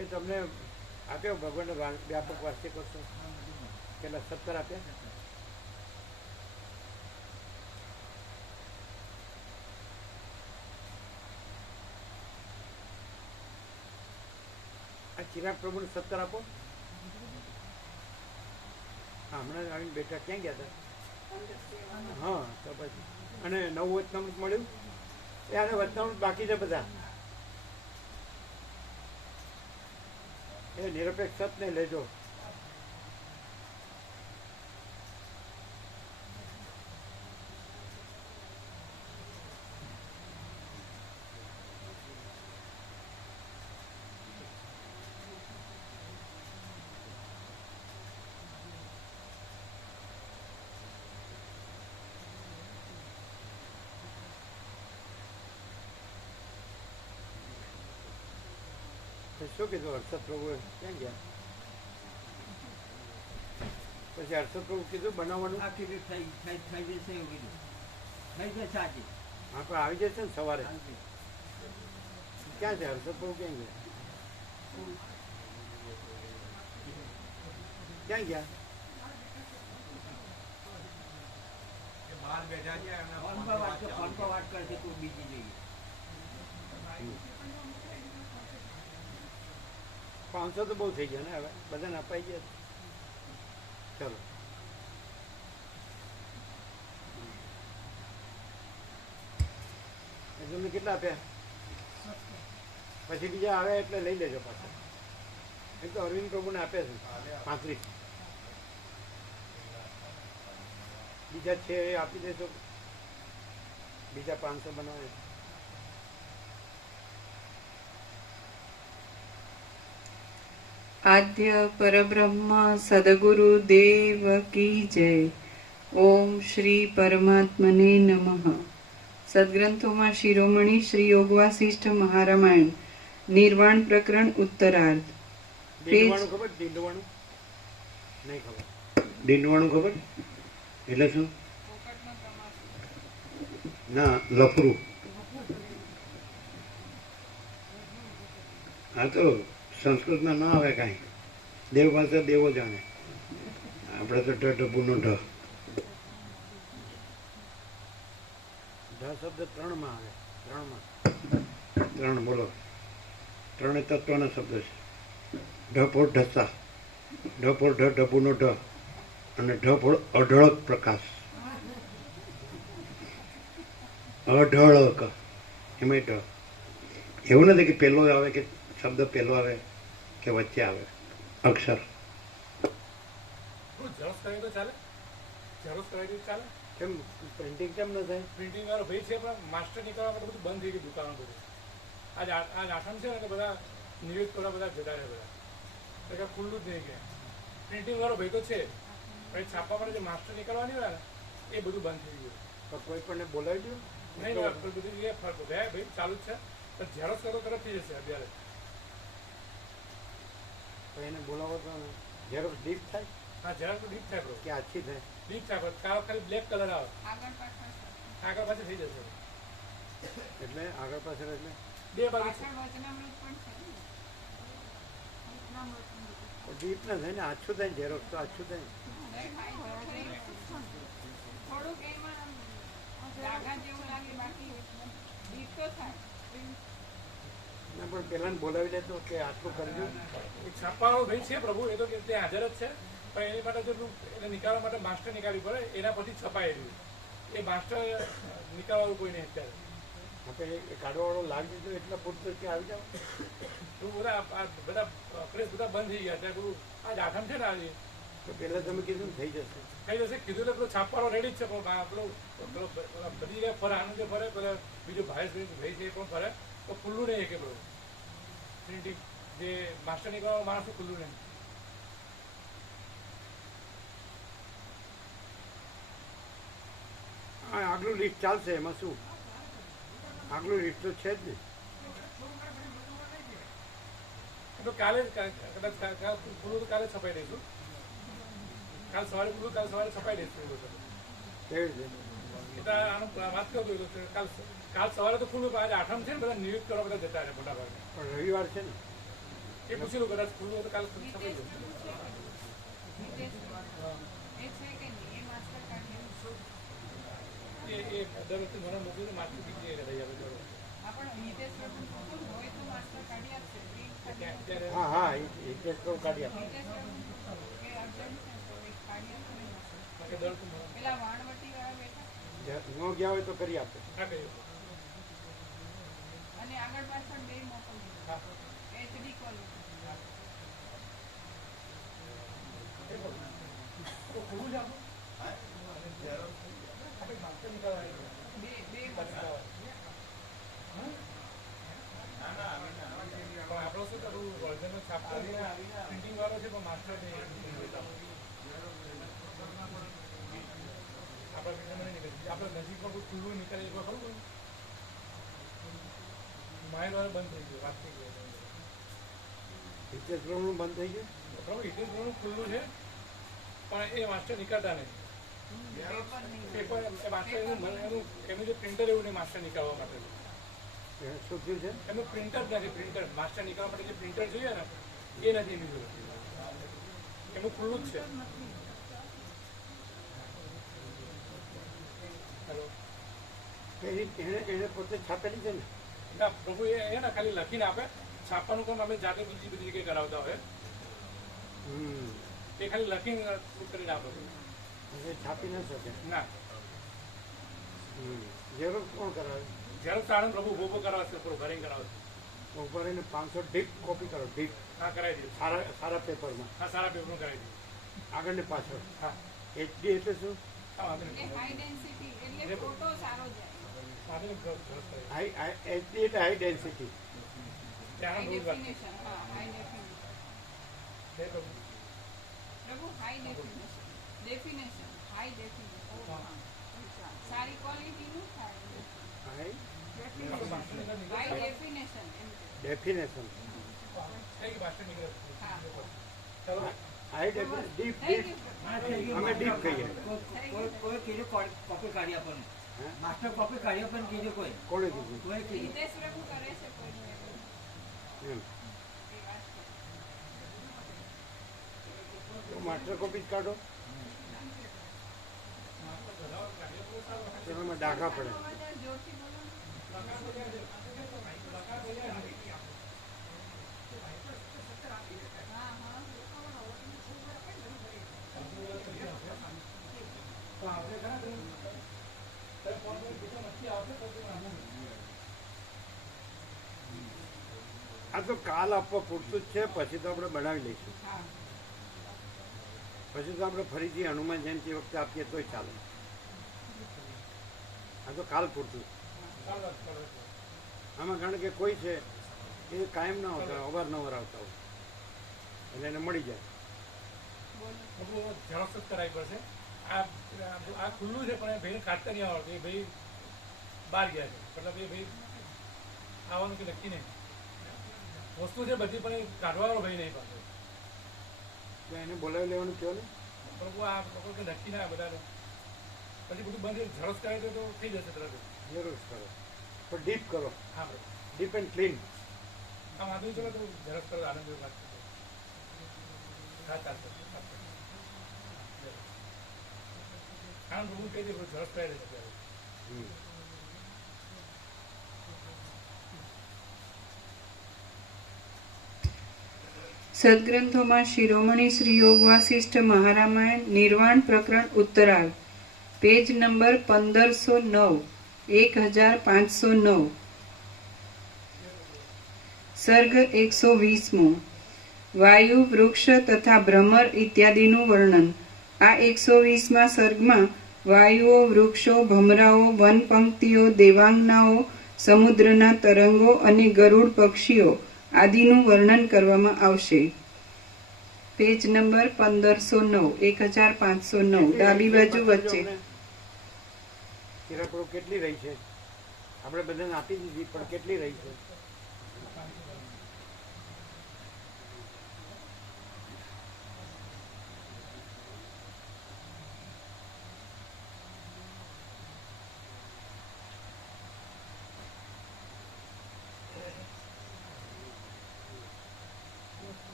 એ તમને આપ્યો ભગવાનનો વ્યાપક વાર્ષિક વર્ષો કેટલા 17 આપ્યા? આ ચિરાગ પ્રભુને 17 આપો. હા, હમણાં આવીને બેઠા. ક્યાં ગયા હતા? હા, તો પછી અને નવું વચનામૃત મળ્યું. એ આને વચનામૃત બાકી છે બધા. એ નિરપેક્ષ સતને લેજો. શું કીધું હર્ષદ પ્રભુએ? ક્યાં ગયા? પછી હર્ષદ પ્રભુ કીધું બનાવવાનું. આ કીધું થઈ જશે એવું કીધું. થઈ જશે આજે. હા, પણ આવી જશે ને સવારે. ક્યાં છે હર્ષદ પ્રભુ? ક્યાં ગયા? ક્યાં ગયા? બહાર બેઠા છે. ફોન પર વાત કરશે તું બીજી જઈએ. 500 તો બહુ થઈ ગયા ને હવે. બધાને અપાઈ ગયા. ચલો, તમને કેટલા આપ્યા? પછી બીજા આવે એટલે લઈ લેજો પાછા. એમ તો અરવિંદ પ્રભુને આપે છે 35. બીજા છે એ આપી દેશો. બીજા 500 બનાવે. આદ્ય પરબ્રહ્મ સદગુરુ દેવ કી જય. ઓમ શ્રી પરમાત્મને નમઃ. સદગ્રંથોમાં શિરોમણી શ્રી યોગવાસિષ્ઠ મહારામાયણ નિર્વાણ પ્રકરણ ઉત્તરાર્ધ. ડીંડવાણું ખબર? ડીંડવાણું નહીં ખબર. ડીંડવાણું ખબર એટલે શું? ના, લફરું. હા, તો સંસ્કૃતમાં ના આવે કાંઈ. દેવ પાસે દેવો જાણે. આપણે તો ઢબુનો ઢ. ઢ શબ્દ 3માં આવે. 3માં 3 બોલો. 3 તત્વના શબ્દ છે. ઢફોડ ઢસા, ઢફોડ ઢ ઢબુનો ઢ અને ઢફોડ અઢળક પ્રકાશ. અઢળક એમાં ઢ. એવું નથી કે પહેલો આવે કે શબ્દ પહેલો આવે કે વચ્ચે આવે અક્ષર. ઝેરોક્સ કરાવી તો ચાલે? ઝેરોક્સ કરાવી તો ચાલે? કેમ પ્રિન્ટિંગ કેમ ન થાય? પ્રિન્ટિંગ વાળો ભાઈ છે પણ માસ્ટર નીકળવા માટે બધું બંધ થઈ ગયું દુકાનો બધું. આજ આઠમ છે ને કે બધા નિવેદ કરવા બધા જતા રહે બધા. એટલે ખુલ્લું જ નહીં ગયા. પ્રિન્ટિંગ વાળો ભાઈ તો છે પણ છાપવા માટે જે માસ્ટર નીકળવાની હોય ને એ બધું બંધ થઈ ગયું. તો કોઈ પણ બોલાવી દો. નહીં બધી જગ્યાએ ફરક ભાઈ ચાલુ જ છે. પણ ઝેરોક્સ કરો તરફ થઈ જશે અત્યારે. તો એને બોલાવો તો ઝેરોક્સ ડીપ થાય. હા, ઝેરોક્સ ડીપ થાય બ્રો. કે આછી થાય? ડીપ થાય પણ ખાલી બ્લેક કલર આવે. આગળ પાછળ થઈ જશે. એટલે આગળ પાછળ એટલે બે બાજુ છે. ડીપ ના થાય ને આછું થાય. ઝેરોક્સ તો આછું થાય. ના, પણ પેલા બોલાવી લેતો કે આટલું કરજો. એક છાપાવાળો ભાઈ છે પ્રભુ, એ તો ત્યાં હાજર જ છે પણ એની માટે જો એને નીકાળવા માટે માસ્ટર નીકાળવી પડે એના પરથી છપાયેલું. એ માસ્ટર નીકાળવાનું કોઈ નહીં અત્યારે. આપણે એ કાઢવાવાળો લાગી દીધો એટલા પૂરતું કે આવી જાવ. તો બધા પ્રેસ બધા બંધ થઈ ગયા ત્યાં બધું. આજ આઠમ છે ને આજે તો પહેલાં તમે કીધું ને થઈ જશે. થઈ જશે કીધું એટલે પેલો છાપવાળો રેડી જ છે પણ પેલો બધી જગ્યાએ ફરે, આનંદે ફરે, પેલા બીજો ભાઈ છે એ પણ ફરે તો ખુલ્લું નહીં કે પેલું પ્રિન્ટિંગ જે માસ્ટર નીકળવા માણસો ખુલ્લું નહીં. હા, આગલું લિસ્ટ ચાલશે. એમાં શું? આગલું લિસ્ટ તો છે જ ને. તો કાલે કદાચ ખુલ્લું તો કાલે છપાઈ દઈશું. કાલ સવારે ખુલ્લું, કાલ સવારે છપાઈ દઈશું. કેવી રીતે? એટલે આનું વાત કરતો કાલ સવારે તો ખુલ્લું. આજે આઠમ છે ને બધા નિયુક્ત કરવા બધા જતા રહે મોટા ભાગે. પણ રવિવાર છે ને. એ એ પૂછી લો કદાચ ખુલ્લું હોય તો કાલે છપાઈ જશે. એ દર વખતે મને મોકલી તો માથું બીજી રહી આવે બરોબર. હા હા એ કેસ તો કાઢી આપો. બાકી દર વખતે મને ન ગયા હોય તો કરી આપે. ના કહ્યું. અને આગળ પાછળ બે મોકલજો. હા. HD call. તો ખુલ્લું છે આપણું? આપણે માસ્ટર નીકળવા બે આપણો શું કરું વર્ઝન છાપતો પ્રિન્ટિંગ વાળો છે પણ માસ્ટર નહીં. આપણા પ્રિન્ટરમાં નહીં નીકળે. આપણે નજીકમાં કોઈ ખુલ્લું નીકળે એક ખરું કોઈ માઇલ વાળો બંધ થઈ ગયો. વાત થઈ ગયો હિતેશ પ્રભુનું બંધ થઈ ગયું. બરાબર. ઇટેલ ખુલ્લું છે પણ એ માસ્ટર નીકળતા નથી. પેપર એ માસ્ટર એનું જે પ્રિન્ટર એવું નહીં માસ્ટર નીકળવા માટે. શું થયું છે? એનું પ્રિન્ટર જ નથી. પ્રિન્ટર માસ્ટર નીકળવા માટે જે પ્રિન્ટર જોઈએ ને એ નથી એની જોડે. એનું ખુલ્લું જ છે. હેલો. એને પોતે છાપેલી છે ને? ના પ્રભુ એ ને ખાલી લખીને આપે. છાપવાનું કામ અમે જાતે બીજી બધી જગ્યાએ કરાવતા હોય. એ ખાલી લખીને કરીને આપે. છાપી ન શકે. ના ઝેરોક્ષ કોણ કરાવે? ઝેરોક્ષ આણંદ પ્રભુ ઉભો કરાવશે. ઘરે કરાવશે. ઉપર એને 500 ડીપ કોપી કરો. ડીપ હા કરાવી દઈએ. સારા પેપરમાં. હા સારા પેપરનું કરાવી દઈએ. આગળ ને પાછળ. હા HD એટલે શું? હા વાંધો નહીં. હાઈ ડેન્સિટી એટલે ફોટો સારો જાય. વાંધો નહીં. HD એટલે હાઈ ડેન્સિટી. ત્યાં હાઈ બહુ વાત ડેફિનેશન. હા હાઈ ડેફિનેશન. છે પ્રભુ. પ્રભુ high definition. Definition high definition. સારી ક્વોલિટીનું થાય. હાઈ આપણે માસ્ટર નીકળે. હાઈ ડેફિનેશન એમ કે. ડેફિનેશન. થઈ ગઈ માસ્ટર નીકળે. હા. ચાલો. High definition. ડીપ થઈ ડીપ ગયું. અમે ડીપ કહીએ. કોઈ કીધું કોપી કાઢી આપવાનું. હે? માસ્ટર કોપી કાઢી આપવાનું કીધું કોઈ. કોણે કીધું? કોઈ કીધું. હિતેશ પ્રભુ કરે છે કોઈનું એવું. એમ એ વાત છે. તો માસ્ટર કોપી જ કાઢો. એમાં ડાઘા પડે. જોરથી બોલો ને. હા હા. આ તો કાલ આપવા પૂરતું જ છે. પછી તો આપણે બનાવી લઈશું. હા. પછી તો આપણે ફરીથી હનુમાન જયંતિ વખતે આપીએ તોય ચાલે. આ તો કાલ પૂરતું. આમાં કારણ કે કોઈ છે એ કાયમ ના આવતા, અવારનવાર આવતા હોય એટલે એને મળી જાય. પ્રભુ ઝેરોક્ષ જ કરાવી પડશે. આ ખુલ્લું છે પણ એ ભાઈને કાઢતા નહીં આવડતું. એ ભાઈ બહાર ગયા છે. મતલબ એ ભાઈ આવવાનું કે નક્કી નહીં. વસ્તુ છે બધી પણ એ કાઢવાનો ભાઈ નહીં પાછો. તો એને બોલાવી લેવાનું કહો ને. પ્રભુ આ લોકો કે નક્કી ના બધા પછી બધું બંધ ઝેરોક્ષ કરાવી દો તો થઈ જશે તરત. જરૂર કરો પણ ડીપ કરો. હા પ્રભુ. Deep and clean. આ વાંધો નહીં. ચલો તો ઝેરોક્ષ કરો. આનંદ વાત કરજો. હા ચાલશે. આનંદ પ્રભુ કહી દે ઝેરોક્ષ કરાવી દેશે ત્યારે. સદગ્રંથોમાં શિરોમણી શ્રી યોગ વાસિષ્ઠ મહારામાયણ નિર્વાણ પ્રકરણ ઉત્તરાર્ધ પેજ નંબર 1509 1509 સર્ગ 120મો વાયુ વૃક્ષ તથા ભ્રમર ઇત્યાદિનું વર્ણન. આ 120મા સર્ગમાં વાયુઓ, વૃક્ષો, ભમરાઓ, વન પંક્તિઓ, દેવાંગનાઓ, સમુદ્રના તરંગો અને ગરુડ પક્ષીઓ આદિનું વર્ણન કરવામાં આવશે. પેજ નંબર 1509 1509 ડાબી બાજુ વચ્ચે. કિરાપુરો કેટલી રહી છે? આપણે બધાને આપી દીધી પણ કેટલી રહી છે?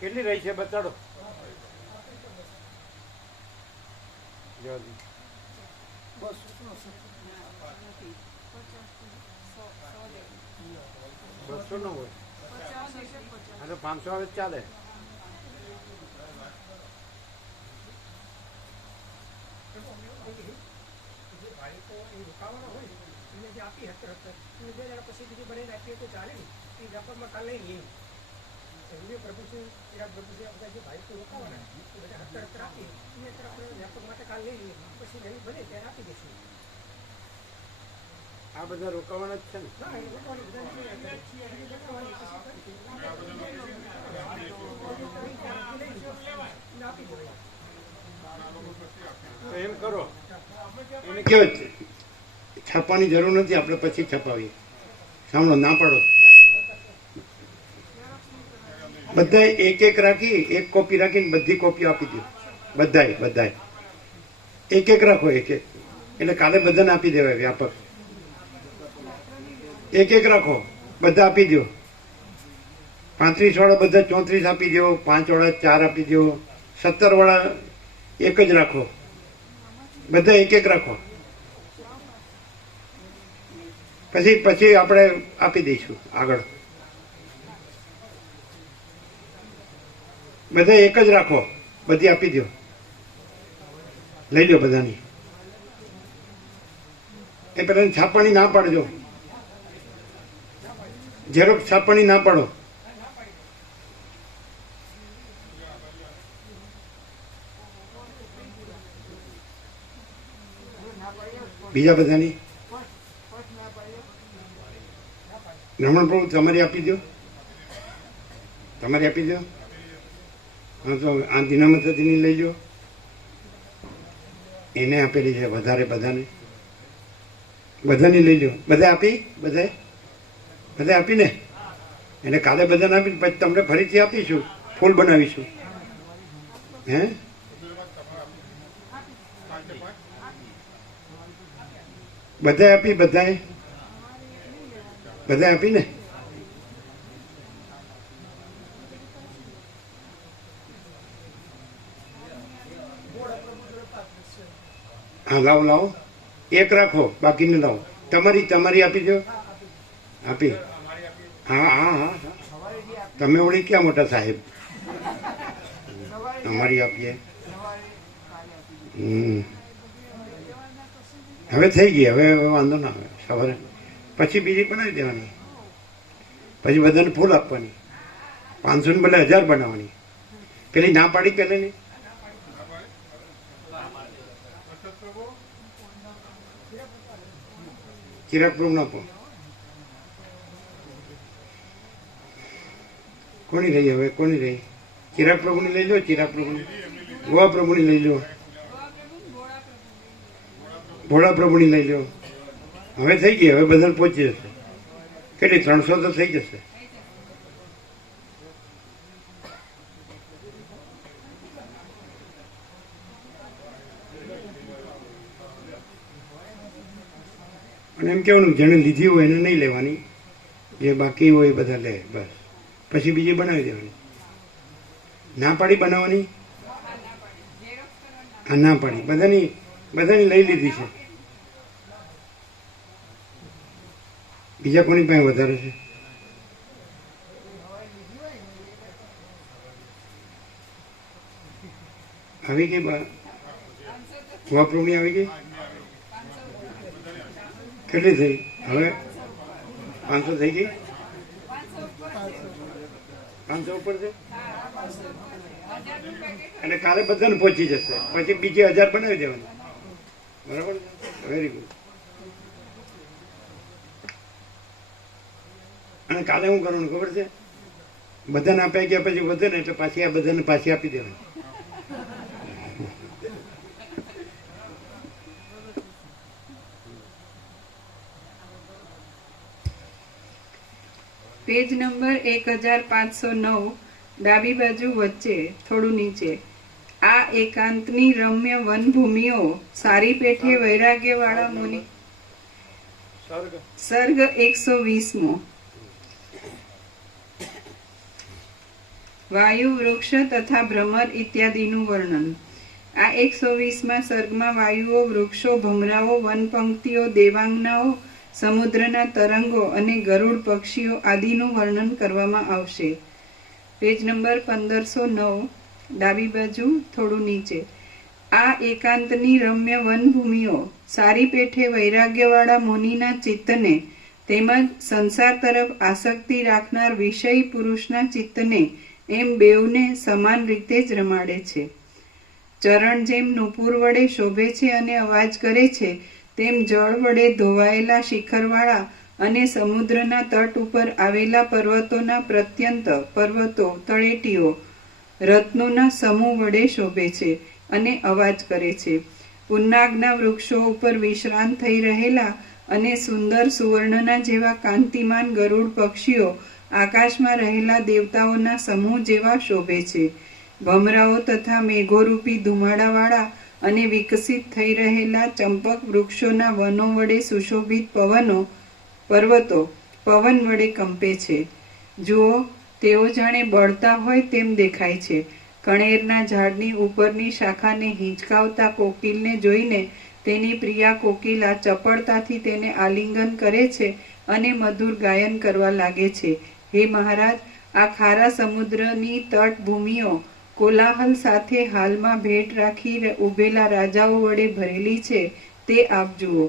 કેટલી રહી છે બતાડો. જવા દો. 200 ન હોય. હા તો 500 આવે તો ચાલે. જે બાળકો એ રોકાવાના હોય એને જે આપી હતર એને 2 દાડા પછી બીજી બનાવીને આપીએ તો ચાલે ને. એ વ્યાપારમાં કાલ લઈ લઈએ. વિવેક પ્રભુ છે, ચિરાગ પ્રભુ છે, બધા જે બાળકો રોકાવાના એ બધા હતર આપીએ એને અત્યારે આપણે વ્યાપક માટે કાલ લઈ લઈએ. પછી નવી બને ત્યારે આપી દઈશું. આ બધા રોકાવાના જ છે ને. ના એ રોકાવાની બધા આપી દેવાય. તો એમ કરો, એને કેવો છાપવાની જરૂર નથી, આપણે પછી છપાવીએ. સાંભળો, ના પાડો. બધાય એક એક રાખી, એક કોપી રાખીને બધી કોપીઓ આપી દો. બધાય એક એક રાખો, એક એક. એટલે કાલે બધાને આપી દેવાય વ્યાપક. એક એક રાખો, બધા આપી દો. 35 વાળા બધા 34 આપી દો, 5 વાળા 4 આપી દો, 17 વાળા એક જ રાખો. બધા એક એક રાખો. પછી આપણે આપી દઈશું આગળ. બધા એક જ રાખો, બધી આપી દો. લઈ લો બધાની. એ પેલા છાપવાની ના પાડજો. ઝેરોક્ષ છાપવાની ના પાડો. બીજા બધાની રમણ પ્રભુ તમારી આપી દો. તમારી આપી દો. હા તો આ દિનામતીની લઈ લો. એને આપેલી છે વધારે. બધાની લઈ લો. બધા આપી. બધા આપીને એટલે કાલે બધાને આપીને પછી તમને ફરીથી આપીશું, ફૂલ બનાવીશું. હે બધા આપી. બધા આપીને હા લાવો. એક રાખો, બાકીને લાવો. તમારી આપી દો. આપી. હા. તમે વળી ક્યાં મોટા સાહેબ. અમારી આપીએ. હવે થઈ ગઈ. હવે વાંધો ના આવે. સવારે પછી બીજી બનાવી દેવાની. પછી બધાને ફૂલ આપવાની. 500 ને બદલે 1000 બનાવવાની. પેલી ના પાડી પેલે નહીં. ચિરાગ પ્રભુ ના આપો. કોની રહી હવે? કોની રહી? ચિરાગ પ્રભુની લઈ લો. ચિરાગ પ્રભુની, ગોવા પ્રભુની લઈ લો. ભોળા પ્રભુની લઈ લો. હવે થઈ ગઈ. હવે બધાને પહોંચી જશે. કેટલી? 300 તો થઈ જશે. અને એમ કહેવાનું જેને લીધી હોય એને નહીં લેવાની, જે બાકી હોય એ બધા લે. બસ પછી બીજી બનાવી દેવાની. ના પાડી બનાવવાની. હા ના પાડી. બધાની લઈ લીધી છે. બીજા કોની પાસે વધારે છે? આવી ગઈ ગોવાપ્રોની આવી ગઈ. કેટલી થઈ હવે? 500 થઈ ગઈ. 500 ઉપર છે. એટલે કાલે બધાને પહોંચી જશે. પછી બીજી 1000 બનાવી દેવાની. બરાબર છે? Very good. અને કાલે શું કરવાનું ખબર છે? બધાને આપાઈ ગયા પછી વધે ને એટલે પાછી આ બધાને પાછી આપી દેવાની. પેજ નંબર 1509, ડાબી બાજુ વચ્ચે થોડું નીચે. આ એકાંતની રમ્ય વનભૂમિઓ સારી પેઠે વૈરાગ્યવાળા મુનિ. સર્ગ 120મો. વાયુ, વૃક્ષ તથા ભ્રમર ઇત્યાદિનું વર્ણન. આ 120માં સર્ગમાં વાયુઓ, વૃક્ષો, ભમરાઓ, વનપંક્તિઓ, દેવાંગનાઓ, સમુદ્રના તરંગો અને ગરુડ પક્ષીઓ આદિનું વર્ણન કરવામાં આવશે. પેજ નંબર 1509, ડાબી બાજુ થોડું નીચે. આ એકાંતની રમ્ય વનભૂમિઓ સારી પેઠે વૈરાગ્યવાળા મુનિના ચિત્તને તેમજ સંસાર તરફ આસક્તિ રાખનાર વિષયી પુરુષના ચિત્તને એમ બેઉને સમાન રીતે જ રમાડે છે. ચરણ જેમ નુપુર વડે શોભે છે અને અવાજ કરે છે, તેમ જળ વડે ધોવાયેલા શિખરવાળા અને સમુદ્રના તટ ઉપર આવેલા પર્વતોના પ્રત્યંત પર્વતો, તળેટીઓ રત્નોના સમૂહ વડે શોભે છે અને અવાજ કરે છે. પુન્નાગના વૃક્ષો ઉપર વિશ્રાંત થઈ રહેલા અને સુંદર સુવર્ણના જેવા કાંતિમાન ગરુડ પક્ષીઓ આકાશમાં રહેલા દેવતાઓના સમૂહ જેવા શોભે છે. ભમરાઓ તથા મેઘોરૂપી ધુમાડાવાળા અને વિકસિત થઈ રહેલા ચંપક વૃક્ષોના વનો વડે સુશોભિત પર્વતો પવન વડે કંપે છે. જુઓ, તેઓ જાણે બળતા હોય તેમ દેખાય છે. કણેરના ઝાડની ઉપરની શાખાને હિંચકાવતા કોકિલને જોઈને તેની પ્રિયા કોકિલા ચપળતાથી તેને આલિંગન કરે છે અને મધુર ગાયન કરવા લાગે છે. હે મહારાજ, આ ખારા સમુદ્રની તટભૂમિઓ કોલાહલ સાથે હાલમાં ભેટ રાખી ઉભેલા રાજાઓ વડે ભરેલી છે, તે આપ જુઓ.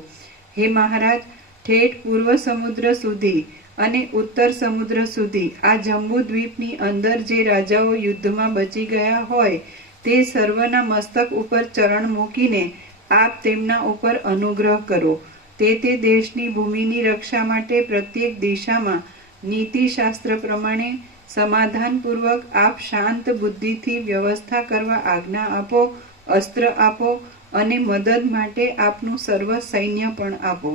હે મહારાજ, ઠેઠ પૂર્વ સમુદ્ર સુધી અને ઉત્તર સમુદ્ર સુધી આ જંબુદ્વીપની અંદર જે રાજાઓ યુદ્ધમાં બચી ગયા હોય તે સર્વના મસ્તક ઉપર ચરણ મૂકીને આપ તેમના ઉપર અનુગ્રહ કરો. તે દેશની ભૂમિની રક્ષા માટે પ્રત્યેક દિશામાં નીતિશાસ્ત્ર પ્રમાણે સમાધાનપૂર્વક આપ શાંત બુદ્ધિથી વ્યવસ્થા કરવા આજ્ઞા આપો, અસ્ત્ર આપો અને મદદ માટે આપનું સર્વ સૈન્ય પણ આપો.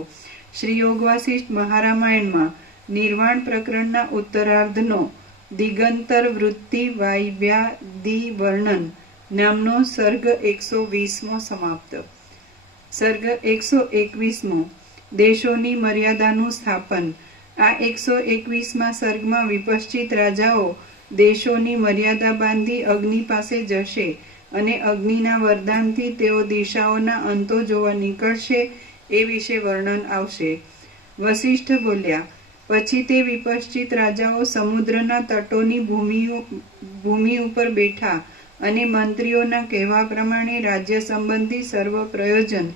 શ્રી યોગ વાસિષ્ઠ મહારામાયણમાં નિર્વાણ પ્રકરણના ઉત્તરાર્ધનો દિગંતર વૃત્તિ વાયવ્યાદિ વર્ણન નામનો સર્ગ 120મો સમાપ્ત. સર્ગ 121મો દેશોની મર્યાદાનું સ્થાપન. આ 121માં સર્ગમાં વિપશ્ચિત રાજાઓ દેશોની મર્યાદા બાંધી અગ્નિ પાસે જશે અને અગ્નિના વરદાનથી તેઓ દિશાઓના અંતો જોવા નીકળશે એ વિશે વર્ણન આવશે. વસિષ્ઠ બોલ્યા, પછી તે વિપશ્ચિત રાજાઓ સમુદ્રના તટોની ભૂમિ ઉપર બેઠા અને મંત્રીઓના કહેવા પ્રમાણે રાજ્ય સંબંધી સર્વ પ્રયોજન,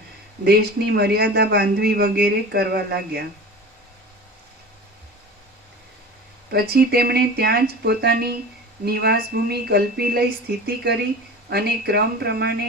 દેશની મર્યાદા બાંધવી વગેરે કરવા લાગ્યા. પછી તેમણે ત્યાં જ પોતાની નિવાસભૂમિ કલ્પી લઈ સ્થિતિ કરી અને ક્રમ પ્રમાણે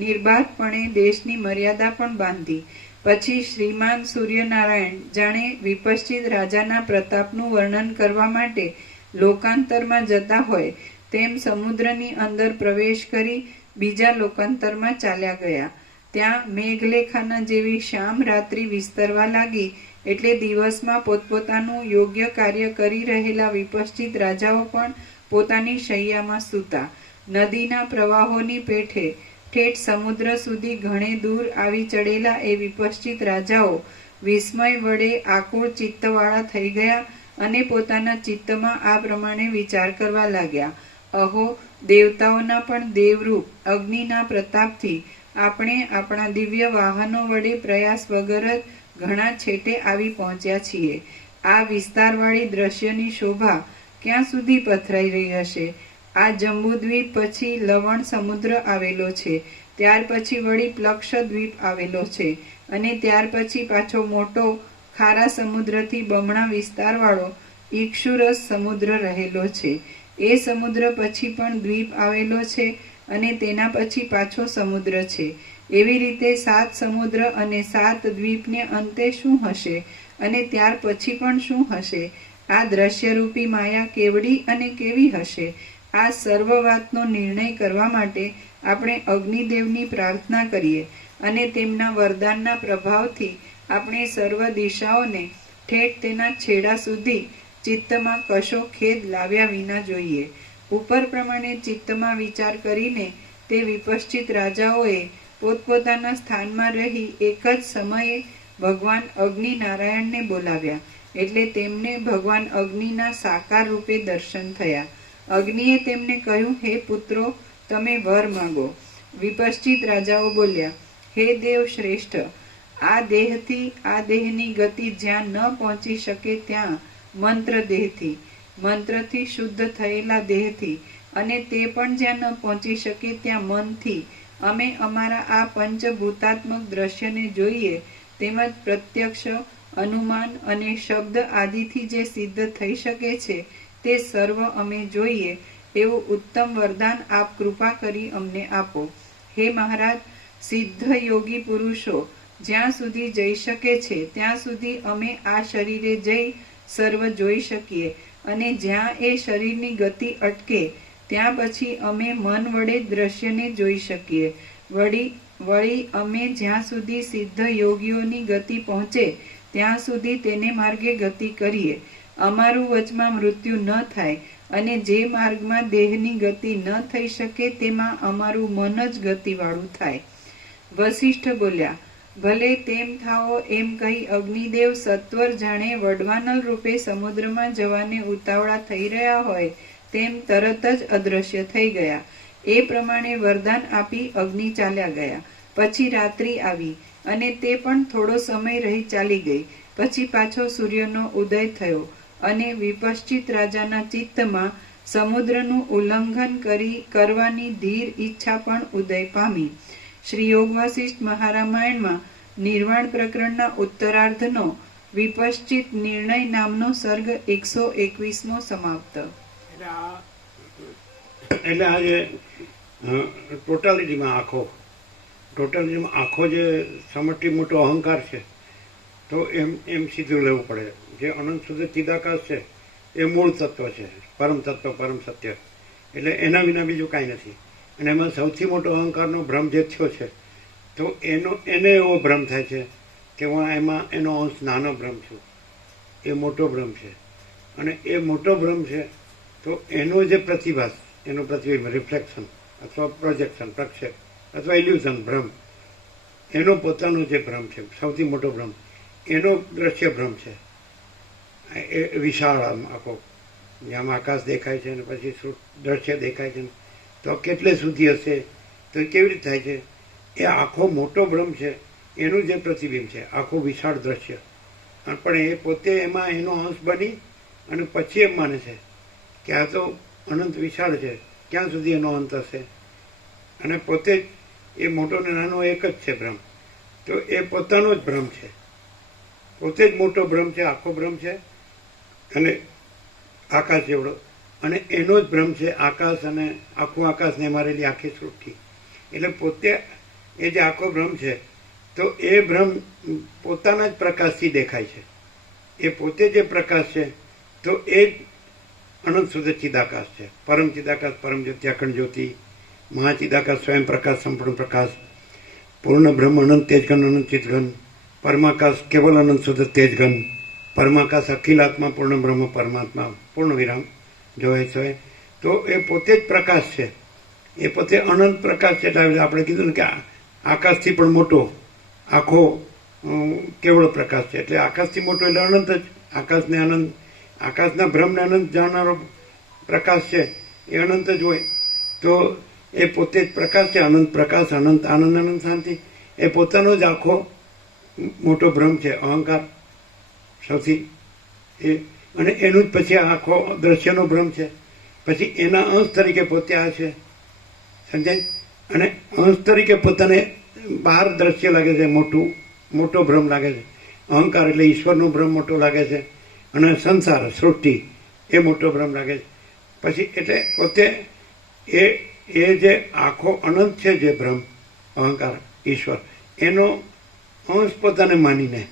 નિર્બાધપણે દેશની મર્યાદા પણ બાંધી. પછી શ્રીમાન સૂર્યનારાયણ જાણે વિપશ્ચિત રાજાના પ્રતાપનું વર્ણન કરવા માટે લોકાંતરમાં જતા હોય તેમ સમુદ્રની અંદર પ્રવેશ કરી બીજા લોકાંતરમાં ચાલ્યા ગયા. ત્યાં મેઘલેખાના જેવી શ્યામ રાત્રિ વિસ્તરવા લાગી એટલે દિવસમાં પોતપોતાનું યોગ્ય કાર્ય કરી રહેલા વિપશ્ચિત રાજાઓ પણ પોતાની શૈયામાં સૂતા. નદીના પ્રવાહોની પેઠે ઠેઠ સમુદ્ર સુધી ઘણે દૂર આવી ચડેલા એ વિપશ્ચિત રાજાઓ વિસ્મય વડે આકુળ ચિત્તવાળા થઈ ગયા અને પોતાના ચિત્તમાં આ પ્રમાણે વિચાર કરવા લાગ્યા. અહો, દેવતાઓના પણ દેવરૂપ અગ્નિના પ્રતાપથી આપણે આપણા દિવ્ય વાહનો વડે પ્રયાસ વગર જ ઘણા છેટે આવી પહોંચ્યા છીએ. આ વિસ્તારવાળી દ્રશ્યની શોભા ક્યાં સુધી પથરાઈ રહી હશે? આ જંબુદ્વીપ પછી લવણ સમુદ્ર આવેલો છે, ત્યાર પછી વળી પ્લક્ષદ્વીપ આવેલો છે અને ત્યાર પછી પાછો મોટો ખારા સમુદ્રથી બમણા વિસ્તારવાળો ઇક્ષુરસ સમુદ્ર રહેલો છે. એ સમુદ્ર પછી પણ દ્વીપ આવેલો છે અને તેના પછી પાછો સમુદ્ર છે. એવી રીતે 7 સમુદ્ર અને 7 દ્વીપને અંતે શું હશે અને ત્યાર પછી પણ શું હશે? આ દ્રશ્યરૂપી માયા કેવડી અને કેવી હશે? આ સર્વ વાતનો નિર્ણય કરવા માટે આપણે અગ્નિદેવની પ્રાર્થના કરીએ અને તેમના વરદાનના પ્રભાવથી આપણે સર્વ દિશાઓને ઠેઠ તેના છેડા સુધી ચિત્તમાં કશો ખેદ લાવ્યા વિના જોઈએ. ઉપર પ્રમાણે ચિત્તમાં વિચાર કરીને તે વિપશ્ચિત રાજાઓએ પોતપોતાના સ્થાનમાં રહી એક જ સમયે ભગવાન અગ્નિ નારાયણને બોલાવ્યા. એટલે તેમને ભગવાન અગ્નિના સાકાર રૂપે દર્શન થયા. અગ્નિએ તેમને કહ્યું, હે પુત્રો, તમે વર માંગો. વિપશ્ચિત રાજાઓ બોલ્યા, હે દેવ શ્રેષ્ઠ, આ દેહથી આ દેહની ગતિ જ્યાં ન પહોંચી શકે ત્યાં મંત્ર દેહથી, મંત્રથી શુદ્ધ થયેલા દેહથી, અને તે પણ જ્યાં ન પહોંચી શકે ત્યાં મનથી અમે અમારા આ પંચભૂતાત્મક દ્રશ્યને જોઈએ, તેમજ પ્રત્યક્ષ, અનુમાન અને શબ્દ આદિથી જે સિદ્ધ થઈ શકે છે તે સર્વ અમે જોઈએ એવું ઉત્તમ વરદાન આપ કૃપા કરી અમને આપો. હે મહારાજ, સિદ્ધ યોગી પુરુષો જ્યાં સુધી જઈ શકે છે ત્યાં સુધી અમે આ શરીરે જઈ સર્વ જોઈ શકીએ, અને જ્યાં એ શરીરની ગતિ અટકે ત્યાં પછી અમે મન વડે દ્રશ્યને જોઈ શકીએ. વળી અમે જ્યાં સુધી સિદ્ધ યોગીઓની ગતિ પહોંચે ત્યાં સુધી તેને માર્ગે ગતિ કરીએ. અમારું વચમાં મૃત્યુ ન થાય, અને જે માર્ગમાં દેહની ગતિ ન થઈ શકે તેમાં અમારું મન જ ગતિવાળું થાય. વસિષ્ઠ બોલ્યા, ભલે તેમ થાઓ એમ કહી અગ્નિદેવ સત્વર જાણે વડવાનલ રૂપે સમુદ્રમાં જવાને ઉતાવળા થઈ રહ્યા હોય તેમ તરત જ અદ્રશ્ય થઈ ગયા. એ પ્રમાણે વરદાન આપી અગ્નિ ચાલ્યા ગયા. પછી રાત્રિ આવી, અને તે પણ થોડો સમય રહી ચાલી ગઈ. પછી પાછો સૂર્યનો ઉદય થયો, અને વિપશ્ચિત રાજાના ચિત્તમાં સમુદ્રનું ઉલ્લંઘન કરવાની ધીર ઈચ્છા પણ ઉદય પામી. શ્રી યોગ વસિષ્ઠ મહારામાયણમાં નિર્વાણ પ્રકરણના ઉત્તરાર્ધનો વિપશ્ચિત નિર્ણય નામનો સર્ગ 121મો સમાપ્ત. એટલે આ જે ટોટાલિટીમાં આખો જે સમષ્ટિ મોટો અહંકાર છે તો એમ સીધું લેવું પડે. જે અનંત શુદ્ધ ચિદાકાશ છે એ મૂળ તત્વ છે, પરમ તત્વ, પરમ સત્ય. એટલે એના વિના બીજું કાંઈ નથી. અને એમાં સૌથી મોટો અહંકારનો ભ્રમ જે થયો છે તો એને એવો ભ્રમ થાય છે કે હું એમાં એનો અંશ નાનો ભ્રમ છું. એ મોટો ભ્રમ છે. અને એ મોટો ભ્રમ છે તો એનો જે પ્રતિભાસ, એનું પ્રતિબિંબ, રિફ્લેક્શન અથવા પ્રોજેક્શન, પ્રક્ષેપ અથવા ઇલ્યુઝન, ભ્રમ, એનો પોતાનો જે ભ્રમ છે, સૌથી મોટો ભ્રમ, એનો દ્રશ્ય ભ્રમ છે. એ વિશાળ આખો, જેમાં આકાશ દેખાય છે અને પછી દ્રશ્ય દેખાય છે, તો કેટલે સુધી હશે, તો કેવી રીતે થાય છે? એ આખો મોટો ભ્રમ છે, એનું જે પ્રતિબિંબ છે, આખું વિશાળ દ્રશ્ય. પણ એ પોતે એમાં એનો અંશ બની અને પછી એમ માને છે કે આ તો અનંત વિશાળ છે, ક્યાં સુધી એનો અંત હશે? અને પોતે જ એ મોટો ને નાનો એક જ છે ભ્રમ. તો એ પોતાનો જ ભ્રમ છે, પોતે જ મોટો ભ્રમ છે, આખો ભ્રમ છે, અને આકાશ જેવડો. અને એનો જ ભ્રમ છે આકાશ, અને આખું આકાશને મારેલી આખી સૃષ્ટિ. એટલે પોતે એ જે આખો ભ્રમ છે તો એ ભ્રમ પોતાના જ પ્રકાશથી દેખાય છે. એ પોતે જે પ્રકાશ છે તો એ જ અનંત શુદ્ધ ચિદાકાશ છે. પરમ ચિદાકાશ, પરમ જ્યોતિ, અખંડ જ્યોતિ, મહાચિદાકાશ, સ્વયં પ્રકાશ, સંપૂર્ણ પ્રકાશ, પૂર્ણ બ્રહ્મ, અનંત તેજઘન, અનંત ચિતઘન, પરમાકાશ, કેવલ અનંત શુદ્ધ તેજઘન, પરમાકાશ, અખિલ આત્મા, પૂર્ણ બ્રહ્મ, પરમાત્મા, પૂર્ણ વિરામ, જોય છે. તો એ પોતે જ પ્રકાશ છે. એ પોતે અનંત પ્રકાશ છે. એટલે આપણે કીધું ને કે આકાશથી પણ મોટો આખો કેવળ પ્રકાશ છે. એટલે આકાશથી મોટો એટલે અનંત જ. આકાશને અનંત, આકાશના ભ્રમને અનંત જાણનારો પ્રકાશ છે એ અનંત જ હોય. તો એ પોતે જ પ્રકાશ છે, અનંત પ્રકાશ, અનંત આનંદ, અનંત શાંતિ. એ પોતાનો જ આખો મોટો ભ્રમ છે, અહંકાર સૌથી. અને એનું જ પછી આખો દ્રશ્યનો ભ્રમ છે. પછી એના અંશ તરીકે પોતે આ છે, સમજાય? અને અંશ તરીકે પોતાને બહાર દ્રશ્ય લાગે છે, મોટો ભ્રમ લાગે છે. અહંકાર એટલે ઈશ્વરનો ભ્રમ મોટો લાગે છે, અને સંસાર, સૃષ્ટિ, એ મોટો ભ્રમ લાગે છે. પછી એટલે પોતે એ જે આખો અનંત છે, જે ભ્રમ, અહંકાર, ઈશ્વર, એનો અંશ પોતાને માનીને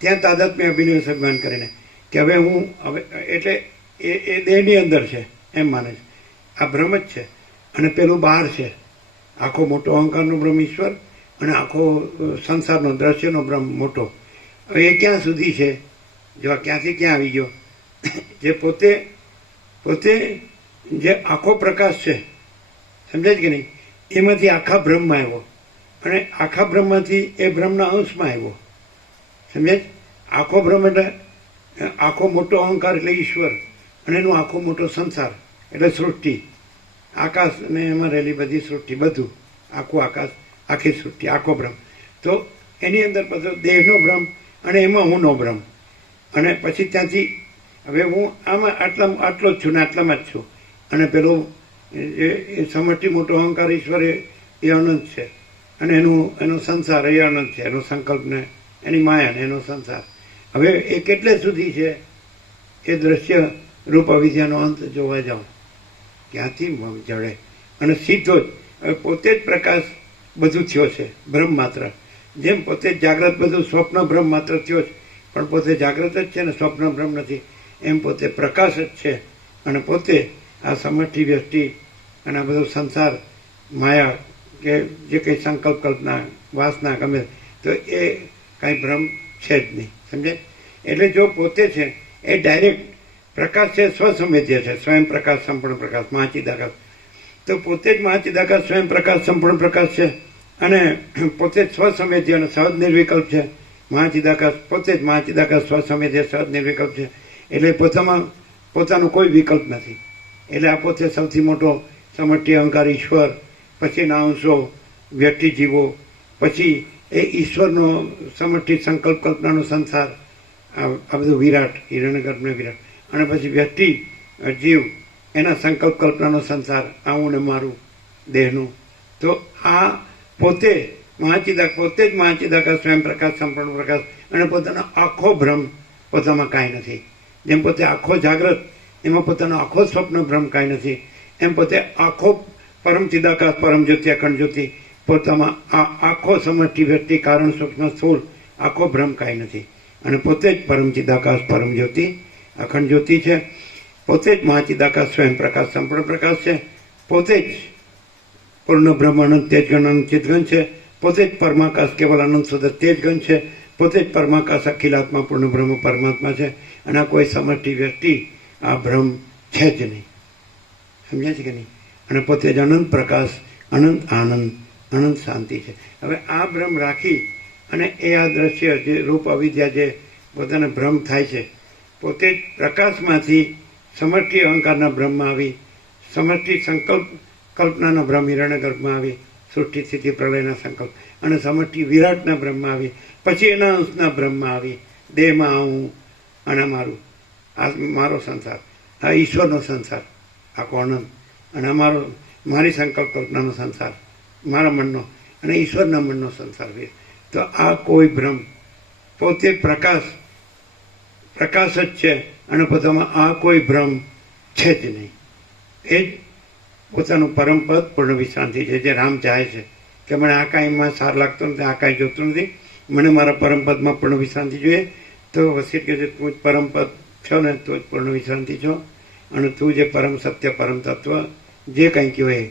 ત્યાં તાદાત્મ્ય અભિનય સગમાન કરીને કે હવે એટલે એ દેહની અંદર છે એમ માને છે. આ ભ્રમ જ છે. અને પેલું બહાર છે, આખો મોટો અહંકારનો ભ્રમ ઈશ્વર, અને આખો સંસારનો દ્રશ્યનો ભ્રમ મોટો. હવે એ ક્યાં સુધી છે? જો ક્યાંથી ક્યાં આવી ગયો? જે પોતે જે આખો પ્રકાશ છે, સમજાય કે નહીં? એમાંથી આખા બ્રહ્મમાં આવ્યો, અને આખા બ્રહ્મમાંથી એ બ્રહ્મના અંશમાં આવ્યો. સમજાય? આખો બ્રહ્મ એટલે આખો મોટો અહંકાર એટલે ઈશ્વર, અને એનો આખો મોટો સંસાર એટલે સૃષ્ટિ, આકાશ અને એમાં રહેલી બધી સૃષ્ટિ, બધું આખું આકાશ, આખી સૃષ્ટિ, આખો બ્રહ્મ. તો એની અંદર બધો દેહનો ભ્રમ અને એમાં હુંનો ભ્રમ. અને પછી ત્યાંથી હવે હું આમાં આટલો જ છું ને આટલામાં જ છું. અને પેલો એ સમષ્ટિ મોટો અહંકાર ઈશ્વર એ અનંત છે, અને એનો સંસાર એ અનંત છે, એનો સંકલ્પ ને એની માયા ને એનો સંસાર. હવે એ કેટલે સુધી છે એ દ્રશ્ય રૂપ અવિદ્યાનો અંત જોવા જાઓ ક્યાંથી જડે. અને સીધો જ પોતે જ પ્રકાશ બધું થયો છે, બ્રહ્મ માત્ર. જેમ પોતે જ જાગ્રત બધું સ્વપ્ન બ્રહ્મ માત્ર થયો છે, પણ પોતે જાગ્રત જ છે ને સ્વપ્ન બ્રહ્મ નથી. એમ પોતે પ્રકાશ જ છે, અને પોતે આ સમષ્ટિ વ્યષ્ટિ અને આ બધો સંસાર માયા કે જે કંઈ સંકલ્પ કલ્પના વાસના ગમે તો એ કાંઈ ભ્રમ છે જ નહીં. સમજે? એટલે જો પોતે છે એ ડાયરેક્ટ પ્રકાશ છે, સ્વસંવેદ્ય છે, સ્વયં પ્રકાશ, સંપૂર્ણ પ્રકાશ, મહાચિદાકાશ. તો પોતે જ મહાચિદાકાશ, સ્વયં પ્રકાશ, સંપૂર્ણ પ્રકાશ છે, અને પોતે જ સ્વસંવેદ્ય અને સહજ નિર્વિકલ્પ છે. મહાચિદાકાશ પોતે જ મહાચિદાકાશ, સ્વસંવેદ્ય, સહજ નિર્વિકલ્પ છે. એટલે પોતાનો કોઈ વિકલ્પ નથી. એટલે આ પોતે સૌથી મોટો સમષ્ટિ અહંકાર ઈશ્વર, પછી એના અંશો વ્યક્તિ જીવો, પછી એ ઈશ્વરનો સમષ્ટિ સંકલ્પ કલ્પનાનો સંસાર, આ બધું વિરાટ, હિરણ્યગર્ભને વિરાટ, અને પછી વ્યક્તિ જીવ એના સંકલ્પ કલ્પનાનો સંસાર, આવું ને મારું દેહનું. તો આ પોતે પોતે જ મહાચિદાકાશ, સ્વયં પ્રકાશ, સંપૂર્ણ પ્રકાશ, અને પોતાનો આખો ભ્રમ પોતામાં કાંઈ નથી. જેમ પોતે આખો જાગ્રત એમાં પોતાનો આખો સ્વપ્ન ભ્રમ કાંઈ નથી, એમ પોતે આખો પરમ ચિદાકાશ, પરમ જ્યોતિ, અખંડ જ્યોતિ, પોતામાં આ આખો સમષ્ટિ વ્યક્તિ કારણ સૂક્ષ્મ સ્થૂળ આખો ભ્રમ કાંઈ નથી. અને પોતે જ પરમ ચિદાકાશ, પરમ જ્યોતિ, અખંડ જ્યોતિ છે. પોતે જ મહાચિદાકાશ, સ્વયં પ્રકાશ, સંપૂર્ણ પ્રકાશ છે. પોતે જ પૂર્ણ બ્રહ્મ, અનંત તેજગણ, અનંત ચિદગણ છે. પોતે જ પરમાકાશ, કેવલ અનંત સુધ તેજગણ છે. પોતે જ પરમાકાશ, અખિલાત્મા, પૂર્ણ બ્રહ્મ, પરમાત્મા છે. અને આ કોઈ સમષ્ટિ વ્યક્તિ આ ભ્રમ છે જ નહીં. સમજ્યા છે કે નહીં? અને પોતે જ અનંત પ્રકાશ, અનંત આનંદ, અનંત શાંતિ છે. હવે આ ભ્રમ રાખી અને એ આ દ્રશ્ય જે રૂપ અવિદ્યા જે પોતાને ભ્રમ થાય છે, પોતે જ પ્રકાશમાંથી સમષ્ટિ અહંકારના ભ્રમમાં આવી, સમષ્ટિ સંકલ્પ કલ્પનાના ભ્રમ હિરણ્યગર્ભમાં આવી, સૃષ્ટિ સ્થિતિ પ્રલયના સંકલ્પ, અને સમષ્ટિ વિરાટના ભ્રમમાં આવી, પછી એના અંશના ભ્રમમાં આવી, દેહમાં હું અને મારું, આ મારો સંસાર, આ ઈશ્વરનો સંસાર આખો અનંત, અને મારી સંકલ્પ કલ્પનાનો સંસાર, મારા મનનો અને ઈશ્વરના મનનો સંસાર. તો આ કોઈ ભ્રમ, પોતે પ્રકાશ જ છે, અને પોતામાં આ કોઈ ભ્રમ છે જ નહીં. એ જ પોતાનું પરમપદ પૂર્ણ વિશ્રાંતિ છે. જે રામ ચાહે છે કે મને આ કાંઈમાં સાર લાગતો નથી, આ કાંઈ જોતું નથી, મને મારા પરમપદમાં પૂર્ણ વિશ્રાંતિ જોઈએ. તો વસિષ્ઠ કહે છે તું જ પરમપદ છો ને, તું જ પૂર્ણ વિશ્રાંતિ છો, અને તું જે પરમ સત્ય, પરમ તત્વ જે કંઈ કહેવાય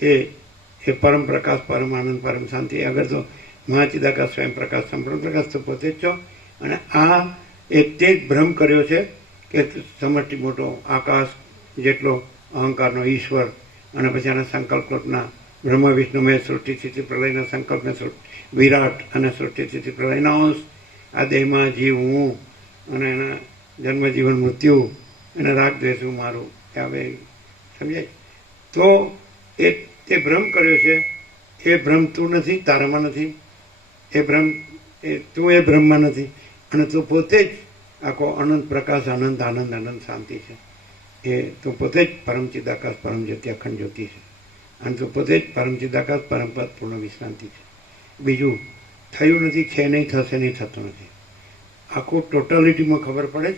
એ પરમ પ્રકાશ, પરમ આનંદ, પરમ શાંતિ. અગર તો મહાચિદાકાશ, સ્વયં પ્રકાશ, સંપૂર્ણ પ્રકાશ તો પોતે જ છો. અને આ તે જ ભ્રમ કર્યો છે કે સમષ્ટિ મોટો આકાશ જેટલો અહંકારનો ઈશ્વર, અને પછી એના સંકલ્પ કલ્પના બ્રહ્મ વિષ્ણુમય, સૃષ્ટિ સ્થિતિ પ્રલયના સંકલ્પને વિરાટ, અને સૃષ્ટિ સ્થિતિ પ્રલયના અંશ, આ દેહમાં જીવ હું, અને એના જન્મ જીવન મૃત્યુ, એને રાગ દ્વેષું મારું. હવે સમજાય? તો તે ભ્રમ કર્યો છે. એ ભ્રમ તું નથી, તારામાં નથી. એ ભ્રમ તું એ બ્રહ્મમાં નથી, અને તું પોતે જ આખો અનંત પ્રકાશ, અનંત આનંદ, અનંત શાંતિ છે. એ તું પોતે જ પરમ ચિદાકાશ, પરમ જ્યોતિ, અખંડ જ્યોતિ છે. અને તું પોતે જ પરમ ચિદાકાશ, પરમપદ, પૂર્ણ વિશ્રાંતિ છે. બીજું થયું નથી, છે નહીં, થશે નહીં, થતું નથી. આખું ટોટાલિટીમાં ખબર પડે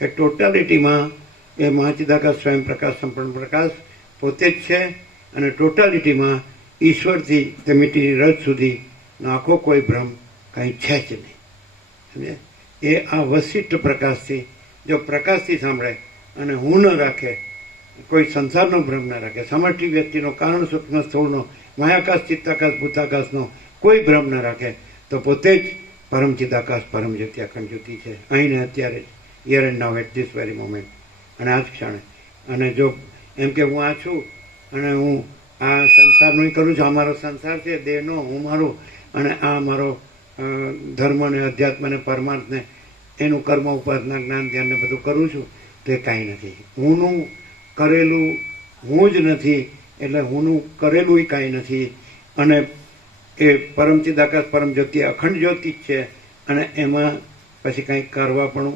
કે ટોટાલિટીમાં એ મહાચિદાકાશ, સ્વયં પ્રકાશ, સંપૂર્ણ પ્રકાશ પોતે જ છે. અને ટોટાલિટીમાં ઈશ્વરથી તે મીઠી રજ સુધીનો આખો કોઈ ભ્રમ કંઈ છે જ નહીં. સમજે? એ આ વશિષ્ઠ પ્રકાશથી, જો પ્રકાશથી સાંભળે અને હું ન રાખે, કોઈ સંસારનો ભ્રમ ન રાખે, સમષ્ટિ વ્યક્તિનો, કારણ સૂક્ષ્મ સ્થૂળનો, માયાકાશ, ચિત્તાકાશ, ભૂતાકાશનો કોઈ ભ્રમ ન રાખે, તો પોતે જ પરમ ચિદાકાશ, પરમ જ્યોતિ, અખંડ જ્યોતિ છે. અહીં ને અત્યારે જ, here and now, at this very moment, અને આ જ ક્ષણે. અને જો એમ કે હું આ છું અને હું આ સંસારનું કરું છું, આ મારો સંસાર છે, દેહનો, હું મારું, અને આ મારો ધર્મ ને અધ્યાત્મ ને પરમાર્થ ને એનું કર્મ ઉપાસના જ્ઞાન ધ્યાન ને બધું કરું છું તો એ કાંઈ નથી. હુંનું કરેલું હું જ નથી, એટલે હુંનું કરેલું કાંઈ નથી. અને એ પરમ ચિદાકાશ પરમ જ્યોતિ અખંડ જ્યોતિ જ છે, અને એમાં પછી કાંઈ કરવા પણ